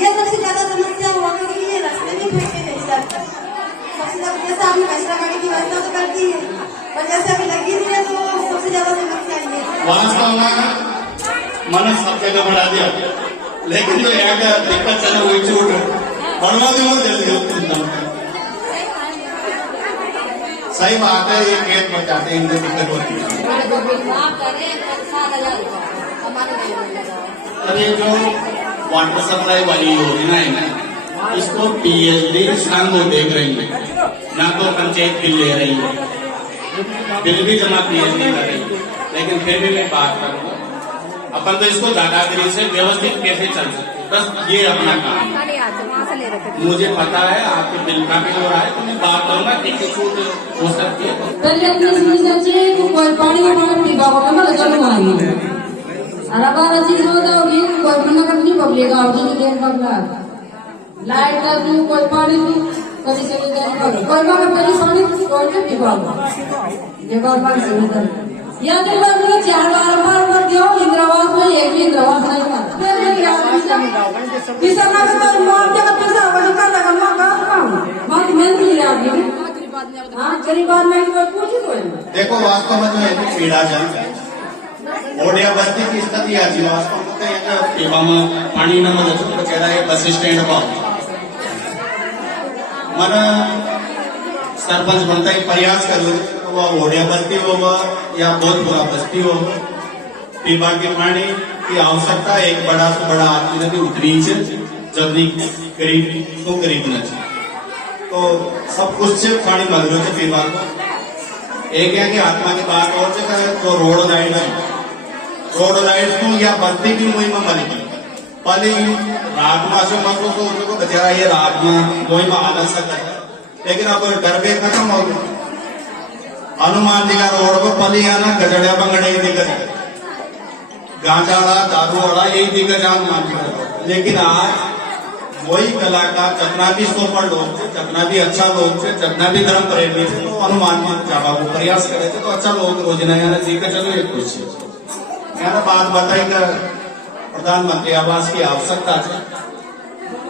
ये सबसे ज्यादा समस्या ऑटो के लिए रास्ते में फेंके नहीं जाते। सबसे ज्यादा जैसे आपने कचरा गाड़ी की व्यवस्था तो कर दी है पर जैसे अभी लगी नहीं है तो सबसे ज्यादा समस्या ये वास्तव में मैंने सब जगह बढ़ा दिया, लेकिन जो यहाँ दिक्कत चला वही छूट बढ़वा दूंगा जल्दी। सही बात है, ये खेत में जाते हैं इनको दिक्कत होती है। अरे जो वाटर सप्लाई वाली योजना है ना इसको पीएचडी संघ देख रही है, ना तो पंचायत बिल ले रही है, बिल भी जमा पीएचडी कर रही है, लेकिन फिर भी मैं बात करूंगा अपन तो इसको दादागिरी से व्यवस्थित कैसे चल सकते, बस ये अपना काम है। मुझे पता है आपके बिल का भी हो रहा है तो मैं बात करूंगा कितनी छूट हो सकती है। लाइट कोई पानी कभी से कोई परेशानी कोई या दिन में मुझे 4 बार मत दियो इंद्रावास में एक भी इंद्रावास नहीं था फिर मेरी किसान का तो मौत का पैसा वाली का लगा मौका बात मैं नहीं आदमी हां गरीब आदमी को पूछ कोई देखो वास्तव में जो है पीड़ा जान ओडिया बस्ती की स्थिति आज वास्तव में पीवा में पानी न मदद तो कह रहा है बस स्टैंड पर मन सरपंच बनता ही प्रयास करो तो वह ओडिया बस्ती हो या बहुत बुरा बस्ती हो पीवा के पानी की आवश्यकता एक बड़ा से बड़ा आदमी ने भी उतरी जब गरीब तो गरीब न तो सब कुछ से पानी मगरो से पीवा को एक है कि आत्मा की बात और से जो रोड लाइट है रोड लाइट को या बस्ती की मुहिम में मरी पहले रात में से मत को बेचारा ये रात में मुहिम आ ना सकता है लेकिन अब डर खत्म हो गया हनुमान जी का रोड पर पली आना गजड़िया बंगड़े ही दिक्कत है गांजा वाला दारू वाला यही दिक्कत है हनुमान जी का लेकिन आज वही कलाकार जितना भी सोपड़ लोग थे जितना भी अच्छा लोग थे जितना भी धर्म प्रेमी थे तो हनुमान जी जावा को प्रयास करे थे तो अच्छा लोग रोजना यानी जी का चलो एक कुछ यानी बात बताई कि प्रधानमंत्री आवास की आवश्यकता है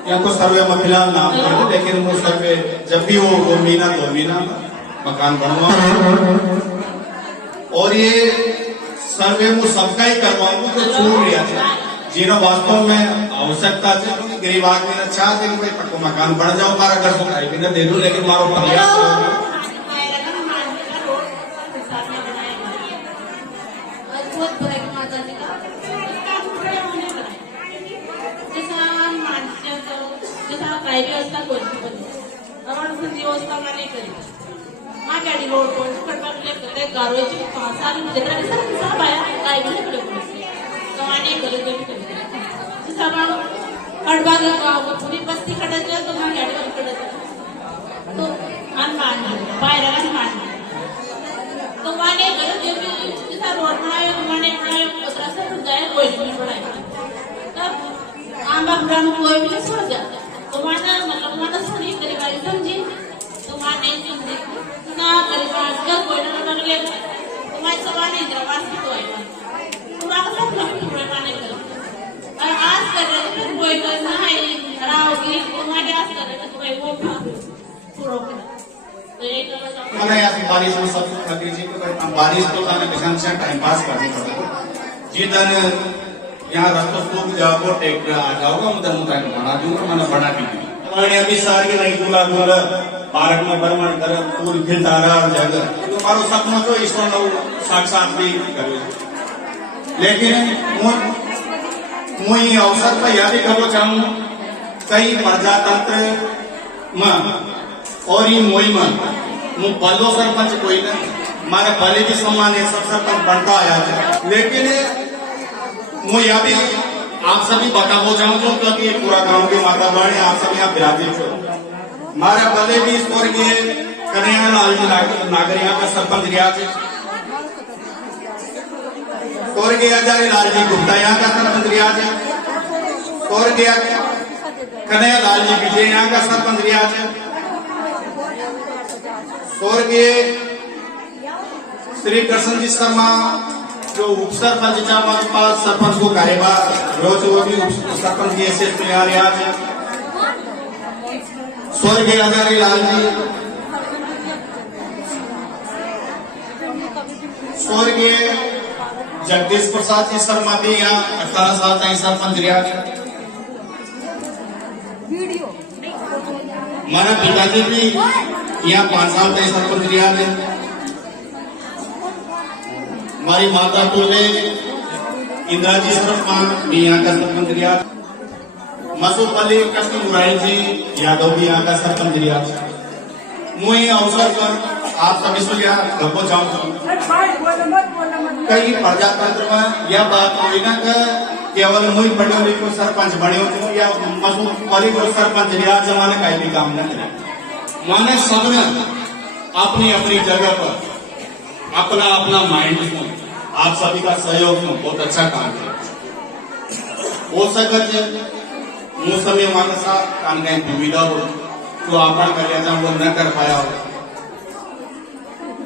यहाँ को सर्वे में फिलहाल नाम नहीं लेकिन वो सर्वे जब भी वो 2 महीना मकान बनवा और ये सर्वे में सबका ही करवाऊंगा तो छूट गया था जिन्हों वास्तव में आवश्यकता है गरीब आदमी ने चाह दे भाई पक्को मकान बन जाओ मारा घर को भी ना दे दो लेकिन मारो प्रयास व्यवस्था व्यवस्था नहीं करी माँ गाड़ी रोड पर करते गारोची 5 साल जगह सब आया काय भी करे तो आने करे सब हड़बा गांव पूरी बस्ती खड़े थे तो माँ गाड़ी पर खड़े तो मान बाहर मान तो माने करे जो भी जैसा रोड बनाए माने बनाए उतरा से जाए कोई नहीं बनाए तब आंबा ब्राह्मण कोई भी छोड़ जाता तो माना मतलब माना सही परिवार समझी तो माने समझे ना परिवार का कोई ना लगे तो मैं सवाने जवाब की तो आया पूरा सब लोग पूरा माने कर और आज कर रहे थे कोई करना है हराओगी तो मैं क्या कर रहे थे कोई वो पूरा तो एक मैंने यार बारिश में सब लगी थी तो बारिश तो मैंने किसान से टाइम पास करनी पड़ता जिधर यहाँ रास्ता सूख जाओ ट्रैक्टर आ जाओगा उधर मुझे बना दूंगा मैंने बना भी मैंने अभी सारी नहीं दूल्हा दूल्हा पार्क में भ्रमण कर पूरी फिर तारा और जगह तो मारो सपनों को ईश्वर लोग साक्षात भी करे लेकिन मुझे अवसर पर यह भी कहना चाहूँ कई प्रजातंत्र में और ये मुहिम में पहलो सरपंच कोई नहीं मारे पहले भी सम्मान है सब सरपंच बनता आया था लेकिन मैं यह भी आप सभी बताओ चाहूँ क्योंकि पूरा गांव की माता बहन आप सभी यहाँ विराजित हो हमारे पहले भी स्वर्गीय कन्हैया लाल जी नागर यहाँ का सरपंच गया थे स्वर्गीय आचार्य लाल जी गुप्ता यहाँ का सरपंच गया थे स्वर्गीय कन्हैया लाल जी विजय यहाँ का सरपंच गया थे स्वर्गीय श्री कृष्ण जी शर्मा जो उप सरपंच सरपंच को कार्यभार रोज वो भी सरपंच की हैसियत में आ रहा है स्वर्गीय आचार्य लाल जी स्वर्गीय जगदीश प्रसाद जी शर्मा भी यहाँ 18 साल तक सरपंच रहा मारा पिताजी भी यहाँ 5 साल तक सरपंच रहा है हमारी माता टोले इंदिरा जी शर्मा भी यहाँ का सरपंच रिया मसूद अली कृष्ण मुरारी जी यादव भी यहाँ का सरपंच रिया मुझे अवसर पर आप सभी से यहाँ रखो चाहूँ कई प्रजातंत्र में यह बात हुई ना कि केवल मुझे पढ़े लिखे सरपंच बने हो या मसूद अली को सरपंच रिया जमाने का भी काम न करे माने सबने अपनी अपनी जगह पर अपना अपना माइंड आप सभी का सहयोग बहुत अच्छा काम किया हो सकत मुझ समय मानसा काम कहीं दुविधा हो तो आपण कर वो न कर पाया हो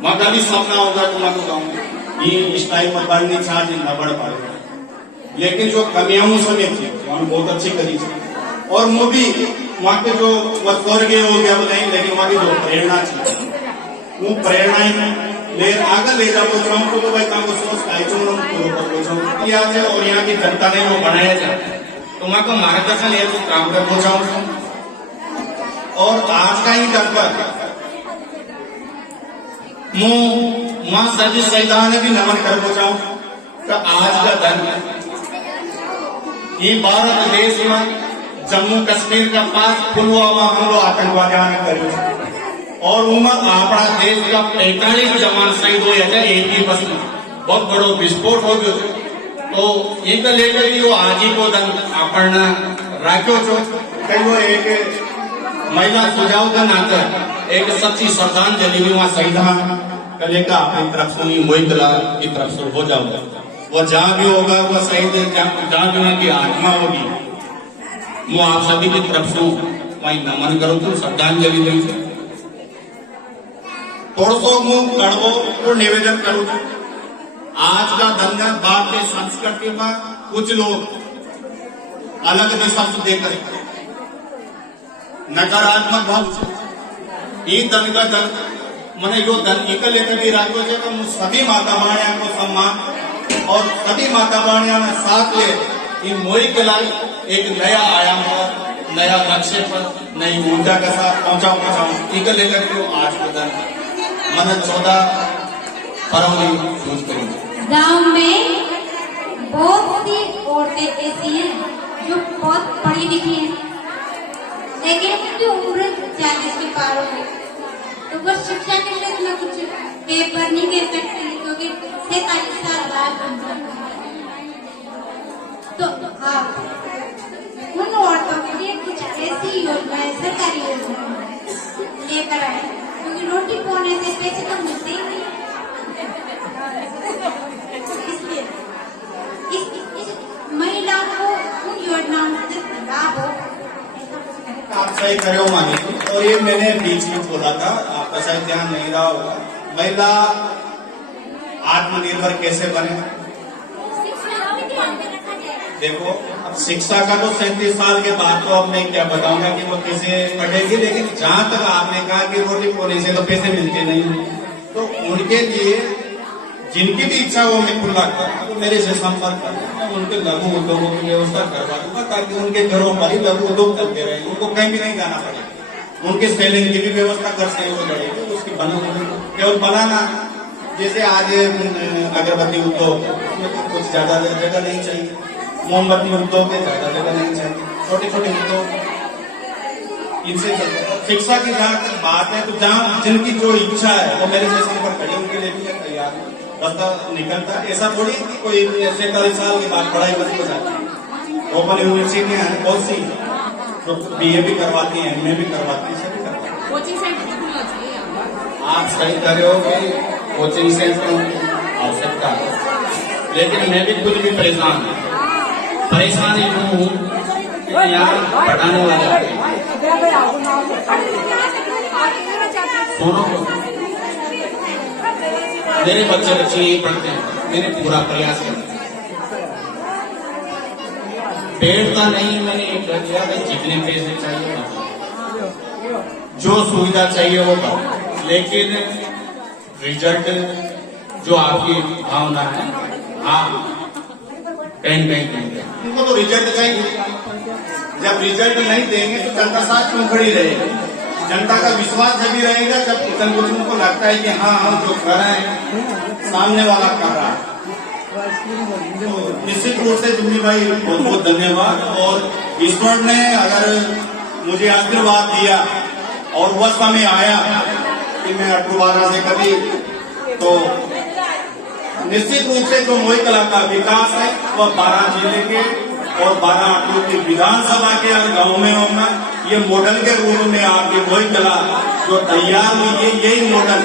मैं कभी सपना होगा तो मैं तो कहूँ ये स्टाइल में बढ़नी चाहिए न बढ़ पाएगा, लेकिन जो कमियां उसमें थी उन्होंने बहुत अच्छी करी थी। और वो भी वहाँ के जो स्वर्गीय हो गया वो नहीं, लेकिन वहाँ की जो प्रेरणा थी वो प्रेरणाएं ले आगे ले जाओ चाहूँ तो भाई काम को सोच किया है और यहाँ की जनता ने वो बनाया जाए तो वहाँ का मार्गदर्शन ये काम कर पहुंचाऊं। और आज का ही जनपद मां सभी संविधान भी नमन कर पहुंचाऊं तो आज का दिन ये भारत देश में जम्मू कश्मीर का पास पुलवामा हमलो आतंकवादियों ने करी और उनमें अपना देश का 45 जवान शहीद हो जाते एक ही बस में बहुत बड़ो विस्फोट हो गयो तो एक लेकर भी वो आज ही को दिन अपन राख्यो छो। कई वो एक महिला सुझाव का नाते एक सच्ची श्रद्धांजलि भी वहाँ संविधान का लेकर अपनी तरफ से मोहितला की तरफ से हो जाओगे। वो जहाँ भी होगा वो शहीद जहाँ भी उनकी आत्मा होगी मैं आप सभी की तरफ से वही नमन करूँ तो श्रद्धांजलि दूँ। थोड़ो मुंह कड़वो तो निवेदन करूँ आज का धंधा भारतीय संस्कृति में कुछ लोग अलग दिशा से देकर नकारात्मक भाव ये धन का धन मैंने जो धन निकल लेकर भी राखो तो सभी माता बहनियों को सम्मान और सभी माता बहनियों ने साथ ले इन मोई कलाई एक नया आयाम पर नया लक्ष्य पर नई ऊर्जा के साथ पहुंचाऊं निकल लेकर जो आज का धन मैंने 14 फरवरी यूज करूंगा। गांव में बहुत सी औरतें ऐसी हैं जो बहुत पढ़ी लिखी हैं, लेकिन उनकी उम्र 40 के पार हो गई तो वो शिक्षा के क्षेत्र में कुछ पेपर नहीं दे सकती क्योंकि 43 साल बाद। तो आप उन औरतों के लिए कुछ ऐसी योजनाएं सरकारी योजनाएं लेकर आए क्योंकि रोटी पाने से पैसे तो मिलते ही नहीं। इसलिए इस महिला को उन योजनाओं से लाभ हो। आप सही करे हो मानी और ये मैंने बीच में बोला था आपका शायद ध्यान नहीं रहा होगा। महिला आत्मनिर्भर कैसे बने? देखो अब शिक्षा का तो 37 साल के बाद तो अब मैं क्या बताऊंगा कि वो कैसे पढ़ेगी, लेकिन जहां तक आपने कहा कि रोटी पोने से तो पैसे मिलते नहीं तो उनके लिए जिनकी भी इच्छा हो मैं खुला कर तो मेरे से संपर्क कर उनके लघु उद्योगों की व्यवस्था करवा दूंगा ताकि उनके घरों पर ही लघु उद्योग चलते रहे, उनको कहीं भी नहीं जाना पड़ेगा। उनके सेलिंग की भी व्यवस्था कर सही हो जाएगी, उसकी केवल बनाना जैसे आज अगरबत्ती उद्योग कुछ ज्यादा जगह नहीं चाहिए, मोमबत्ती उद्योग में ज्यादा जगह नहीं चाहिए, छोटे छोटे उद्योग इनसे शिक्षा की जहाँ तक बात है तो जहाँ जिनकी जो इच्छा है वो मेरे से संपर्क करें, उनके लिए भी तैयार हूँ। रास्ता निकलता है ऐसा थोड़ी कि कोई 47 साल के बाद पढ़ाई बंद हो जाती है। ओपन यूनिवर्सिटियाँ हैं बहुत सी जो BA भी करवाती हैं, MA भी करवाती हैं, सभी करवाती हैं। कोचिंग सेंटर खुलना चाहिए। आप सही कर रहे हो कि कोचिंग सेंटर आवश्यकता है, लेकिन मैं भी खुद भी परेशान हूँ। परेशानी हूँ यहाँ पढ़ाने वाले दोनों मेरे बच्चे यही पढ़ते हैं, मैंने पूरा प्रयास किया पेड़ता नहीं, मैंने कर दिया कि जितने पैसे चाहिए जो सुविधा चाहिए वो कर, लेकिन रिजल्ट जो आपकी भावना है हाँ कहीं उनको तो रिजल्ट चाहिए। जब रिजल्ट नहीं देंगे तो जनता साथ क्यों खड़ी रहेगी? जनता का विश्वास जब रहेगा जब किसान कुछ उनको लगता है कि हाँ हम जो कर रहे हैं सामने वाला कर रहा है। तो निश्चित रूप से जुम्मी भाई बहुत बहुत धन्यवाद। और ईश्वर ने अगर मुझे आशीर्वाद दिया और वह समय आया कि मैं अटूवारा से कभी तो निश्चित रूप से जो मोई कला का विकास है वह 12 जिले के और 12 अटू की विधानसभा के अगर गाँव में होगा ये मॉडल के रूप में आपकी मोई कला जो तैयार हुई है यही मॉडल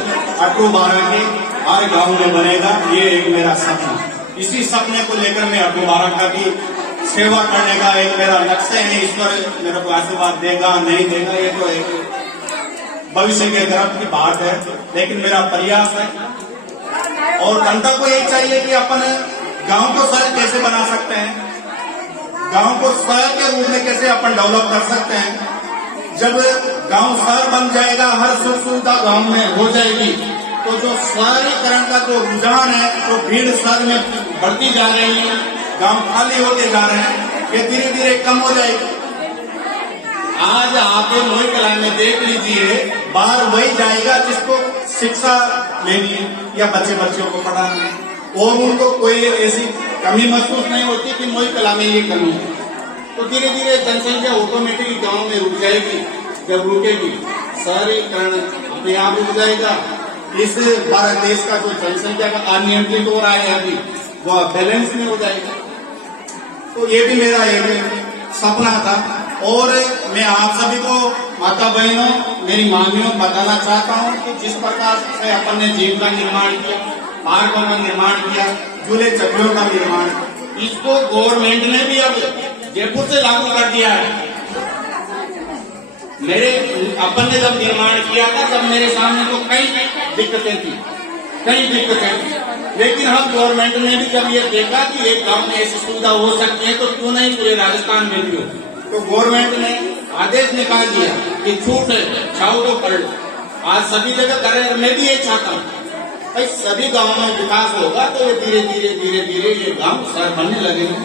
अटू 12 के हर गांव में बनेगा। ये एक मेरा सपना, इसी सपने को लेकर मैं अटू 12 का भी सेवा करने का एक मेरा लक्ष्य है। ईश्वर मेरे को आशीर्वाद देगा नहीं देगा ये तो एक भविष्य के तरफ की बात है, लेकिन मेरा प्रयास है और जनता को यही चाहिए कि अपन गांव को शहर कैसे बना सकते हैं, गांव को शहर के रूप में कैसे अपन डेवलप कर सकते हैं। जब गांव शहर बन जाएगा, हर सुख सुविधा गांव में हो जाएगी, तो जो शहरीकरण का जो रुझान है, जो भीड़ शहर में बढ़ती जा रही है, गांव खाली होते जा रहे हैं, ये धीरे धीरे कम हो जाएगी। आज आके मोई कला में देख लीजिए, बाहर वही जाएगा जिसको शिक्षा लेनी है या बच्चों को पढ़ाना है, और उनको कोई ऐसी कमी महसूस नहीं होती कि मोई कला में ये कमी है। तो धीरे धीरे जनसंख्या ऑटोमेटिकली गांव में रुक जाएगी। जब रुकेगी, शहरीकरण अपने आप रुक जाएगा। इस भारत देश का जो जनसंख्या का अनियंत्रित हो रहा है अभी, वह बैलेंस में हो जाएगा। तो ये भी मेरा एक सपना था, और मैं आप सभी को, माता बहनों, मेरी मामियों, बताना चाहता हूँ कि जिस प्रकार से अपन ने जिम का निर्माण किया, पार्कों का निर्माण किया, झूले चक्रियों का निर्माण, इसको गवर्नमेंट ने भी अब जयपुर से लागू कर दिया है। मेरे अपन ने जब निर्माण किया था, तब मेरे सामने तो कई दिक्कतें थी, लेकिन हम गवर्नमेंट ने भी जब ये देखा कि एक गांव में ऐसी सुविधा हो सकती है, तो क्यों नहीं पूरे राजस्थान में भी हो। तो गवर्नमेंट ने आदेश निकाल दिया कि छूट है, चाहो तो कर लो। आज सभी जगह करें, मैं भी ये चाहता हूँ भाई सभी गाँव में विकास होगा, तो ये धीरे धीरे ये गाँव शहर बनने लगेंगे,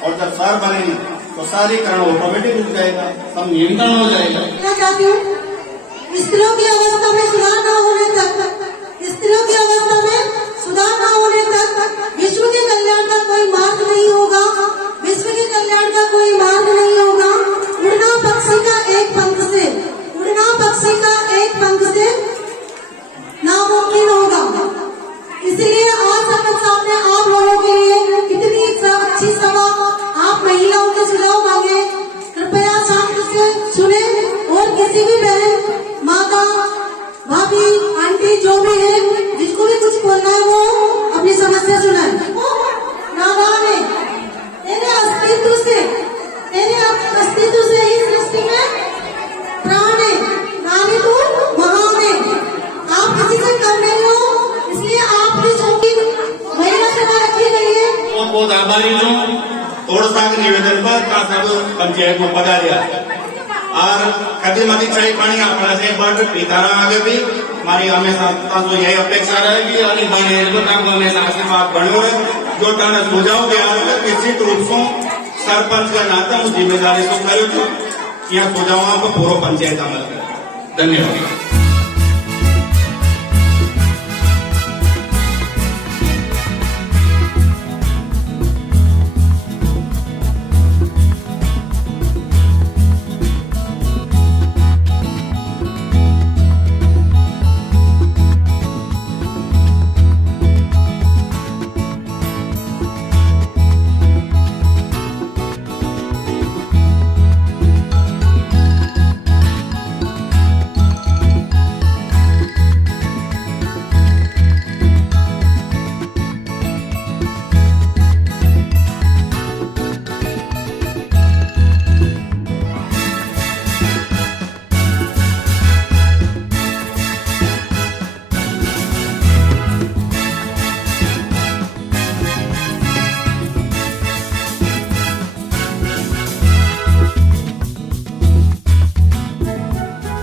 और जब शहर बनेंगे तो शहरीकरण ऑटोमेटिक रुक जाएगा, सब नियंत्रण हो जाएगा। क्या चाहती हूँ, स्त्रियों की अवस्था में सुधार न होने तक, स्त्रियों की अवस्था में सुधार न होने तक विश्व के कल्याण का कोई मार्ग नहीं होगा, विश्व के कल्याण का कोई मार्ग नहीं होगा। उड़ना पक्षी का एक पंख से, उड़ना पक्षी का एक पंख से नामुमकिन होगा। इसलिए आज सबके सामने आप लोगों के लिए इतनी अच्छी सभा, आप महिलाओं के सुझाव मांगे, कृपया शांति से सुने, और किसी भी बहन, माता, भाभी, आंटी जो भी है, जिसको भी कुछ बोलना है वो अपनी समस्या सुनाए। नादान है, तेरे अस्तित्व से ही सृष्टि में प्राण है, नारी तू महान है, आप किसी से कम नहीं हो, इसलिए आपकी छोटी महिला सभा रखी गई है। बहुत आभारी हूँ, थोड़ा सा निवेदन पर का सब पंचायत में पधारिया और कभी मती चाय पानी अपना से बड़ पितारा आगे भी हमारी हमेशा तो यही अपेक्षा रहेगी, और हमेशा आशीर्वाद बनो रहे। जो तने सुझाव दिया निश्चित रूप से सरपंच का नाता हूँ जिम्मेदारी तो करूँ, यहाँ सुझाव को पूरा पंचायत अमल करे। धन्यवाद।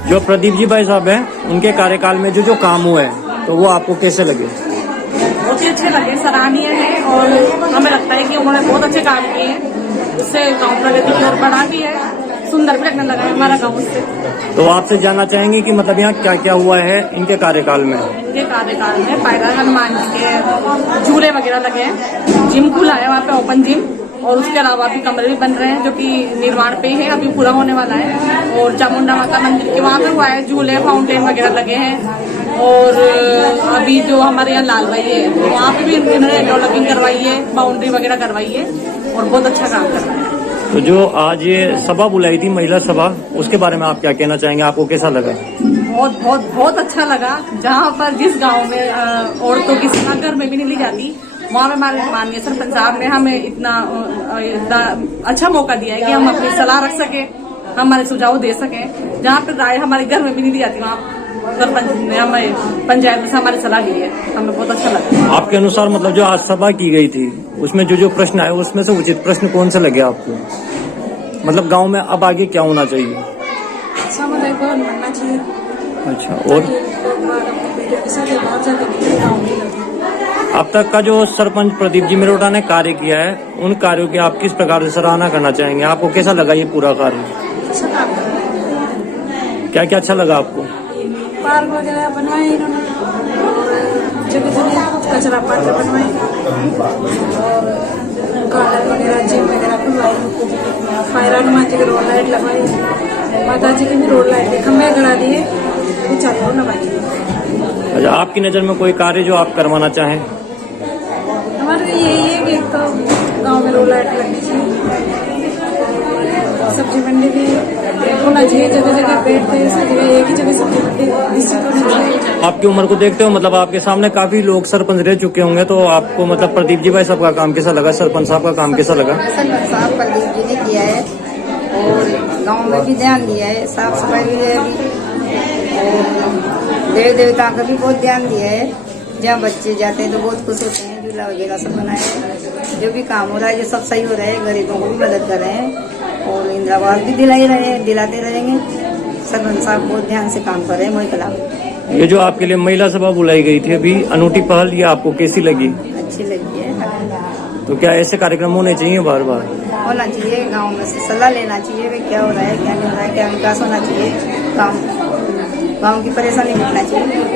जो प्रदीप जी भाई साहब हैं, उनके कार्यकाल में जो काम हुआ है, तो वो आपको कैसे लगे? बहुत ही अच्छे लगे, सराहनीय है, और हमें लगता है कि उन्होंने बहुत अच्छे काम किए हैं, उससे गांव प्रगति की ओर बढ़ा भी है, सुंदर भी लगने लगा है हमारा गांव से। तो आपसे जानना चाहेंगे कि मतलब यहाँ क्या क्या हुआ है इनके कार्यकाल में? इनके कार्यकाल में पायरा हनुमान जी के झूले वगैरह लगे हैं, जिम खुला है वहाँ पे, ओपन जिम, और उसके अलावा भी कमरे भी बन रहे हैं जो कि निर्माण पे है, अभी पूरा होने वाला है। और चामुंडा माता मंदिर के वहाँ पे हुआ है, झूले, फाउंटेन वगैरह लगे हैं। और अभी जो हमारे यहाँ लाल भाई है, वहाँ पे भी इन्होंने डेवलपिंग करवाई है, बाउंड्री वगैरह करवाई है, और बहुत अच्छा काम कर रहा है। तो जो आज ये सभा बुलाई थी, महिला सभा, उसके बारे में आप क्या कहना चाहेंगे? आपको कैसा लगा? बहुत बहुत बहुत अच्छा लगा। जहाँ पर जिस गाँव में औरतों की सेवा घर में भी नहीं ली जाती, वहाँ पे हमारे माननीय सरपंच साहब ने हमें इतना अच्छा मौका दिया है कि हम अपनी सलाह रख सके, हमारे सुझाव दे सके। जहाँ पे राय हमारे घर में भी नहीं दी जाती, वहाँ सरपंच ने हमें पंचायत में से हमारी सलाह ली है, हमें बहुत अच्छा लगा। आपके अनुसार मतलब जो आज सभा की गई थी उसमें जो प्रश्न आए उसमें से उचित प्रश्न कौन से लगे आपको? मतलब गांव में अब आगे क्या होना चाहिए? सामुदायिक भवन बनना चाहिए। अच्छा, और अब तक का जो सरपंच प्रदीप जी मिरोटा ने कार्य किया है उन कार्यों की आप किस प्रकार से सराहना करना चाहेंगे? आपको कैसा लगा ये पूरा कार्य? क्या क्या अच्छा लगा आपको? पार्क वगैरह बनवाए इन्होंने, जगह जगह कचरा पात्र बनवाए, गार्डन वगैरह, जिम वगैरह खुलवाए, फायर हनुमान जी की रोड लाइट लगवाई, माता जी की भी रोड लाइट खंभे गड़ा दिए, चारों लगाई। अच्छा, आपकी नजर में कोई कार्य जो आप करवाना चाहें? हमारे यही है कि एक तो गाँव में रोड लाइट लगनी चाहिए, सब्जी मंडी भी होना चाहिए, जगह जगह पेड़ थे, इसकी जगह एक ही जगह सब्जी मंडी निश्चित होनी चाहिए। आपकी उम्र को देखते हो, मतलब आपके सामने काफी लोग सरपंच रह चुके होंगे, तो आपको मतलब प्रदीप जी भाई साहब का काम कैसा लगा? सरपंच साहब का काम कैसा लगा? सरपंच साहब प्रदीप जी ने किया है और गांव में भी ध्यान दिया है, साफ सफाई भी है अभी, और देवी देवता का भी बहुत ध्यान दिया है। जहाँ बच्चे जाते हैं तो बहुत खुश होते हैं, झूला वगैरह सब बनाए हैं, जो भी काम हो रहा है जो सब सही हो रहा है, गरीबों को भी मदद कर रहे हैं और इंदिरावास भी दिलाते रहेंगे। सरपंच साहब बहुत ध्यान से काम कर रहे हैं मोहित कलाम। ये जो आपके लिए महिला सभा बुलाई गई थी अभी, अनूठी पहल, ये आपको कैसी लगी? अच्छी लगी है। तो क्या ऐसे कार्यक्रम होने चाहिए बार बार? होना चाहिए, गांव में से सलाह लेना चाहिए कि क्या हो रहा है क्या नहीं हो रहा है, क्या विकास होना चाहिए, गांव की परेशानी मिटना चाहिए।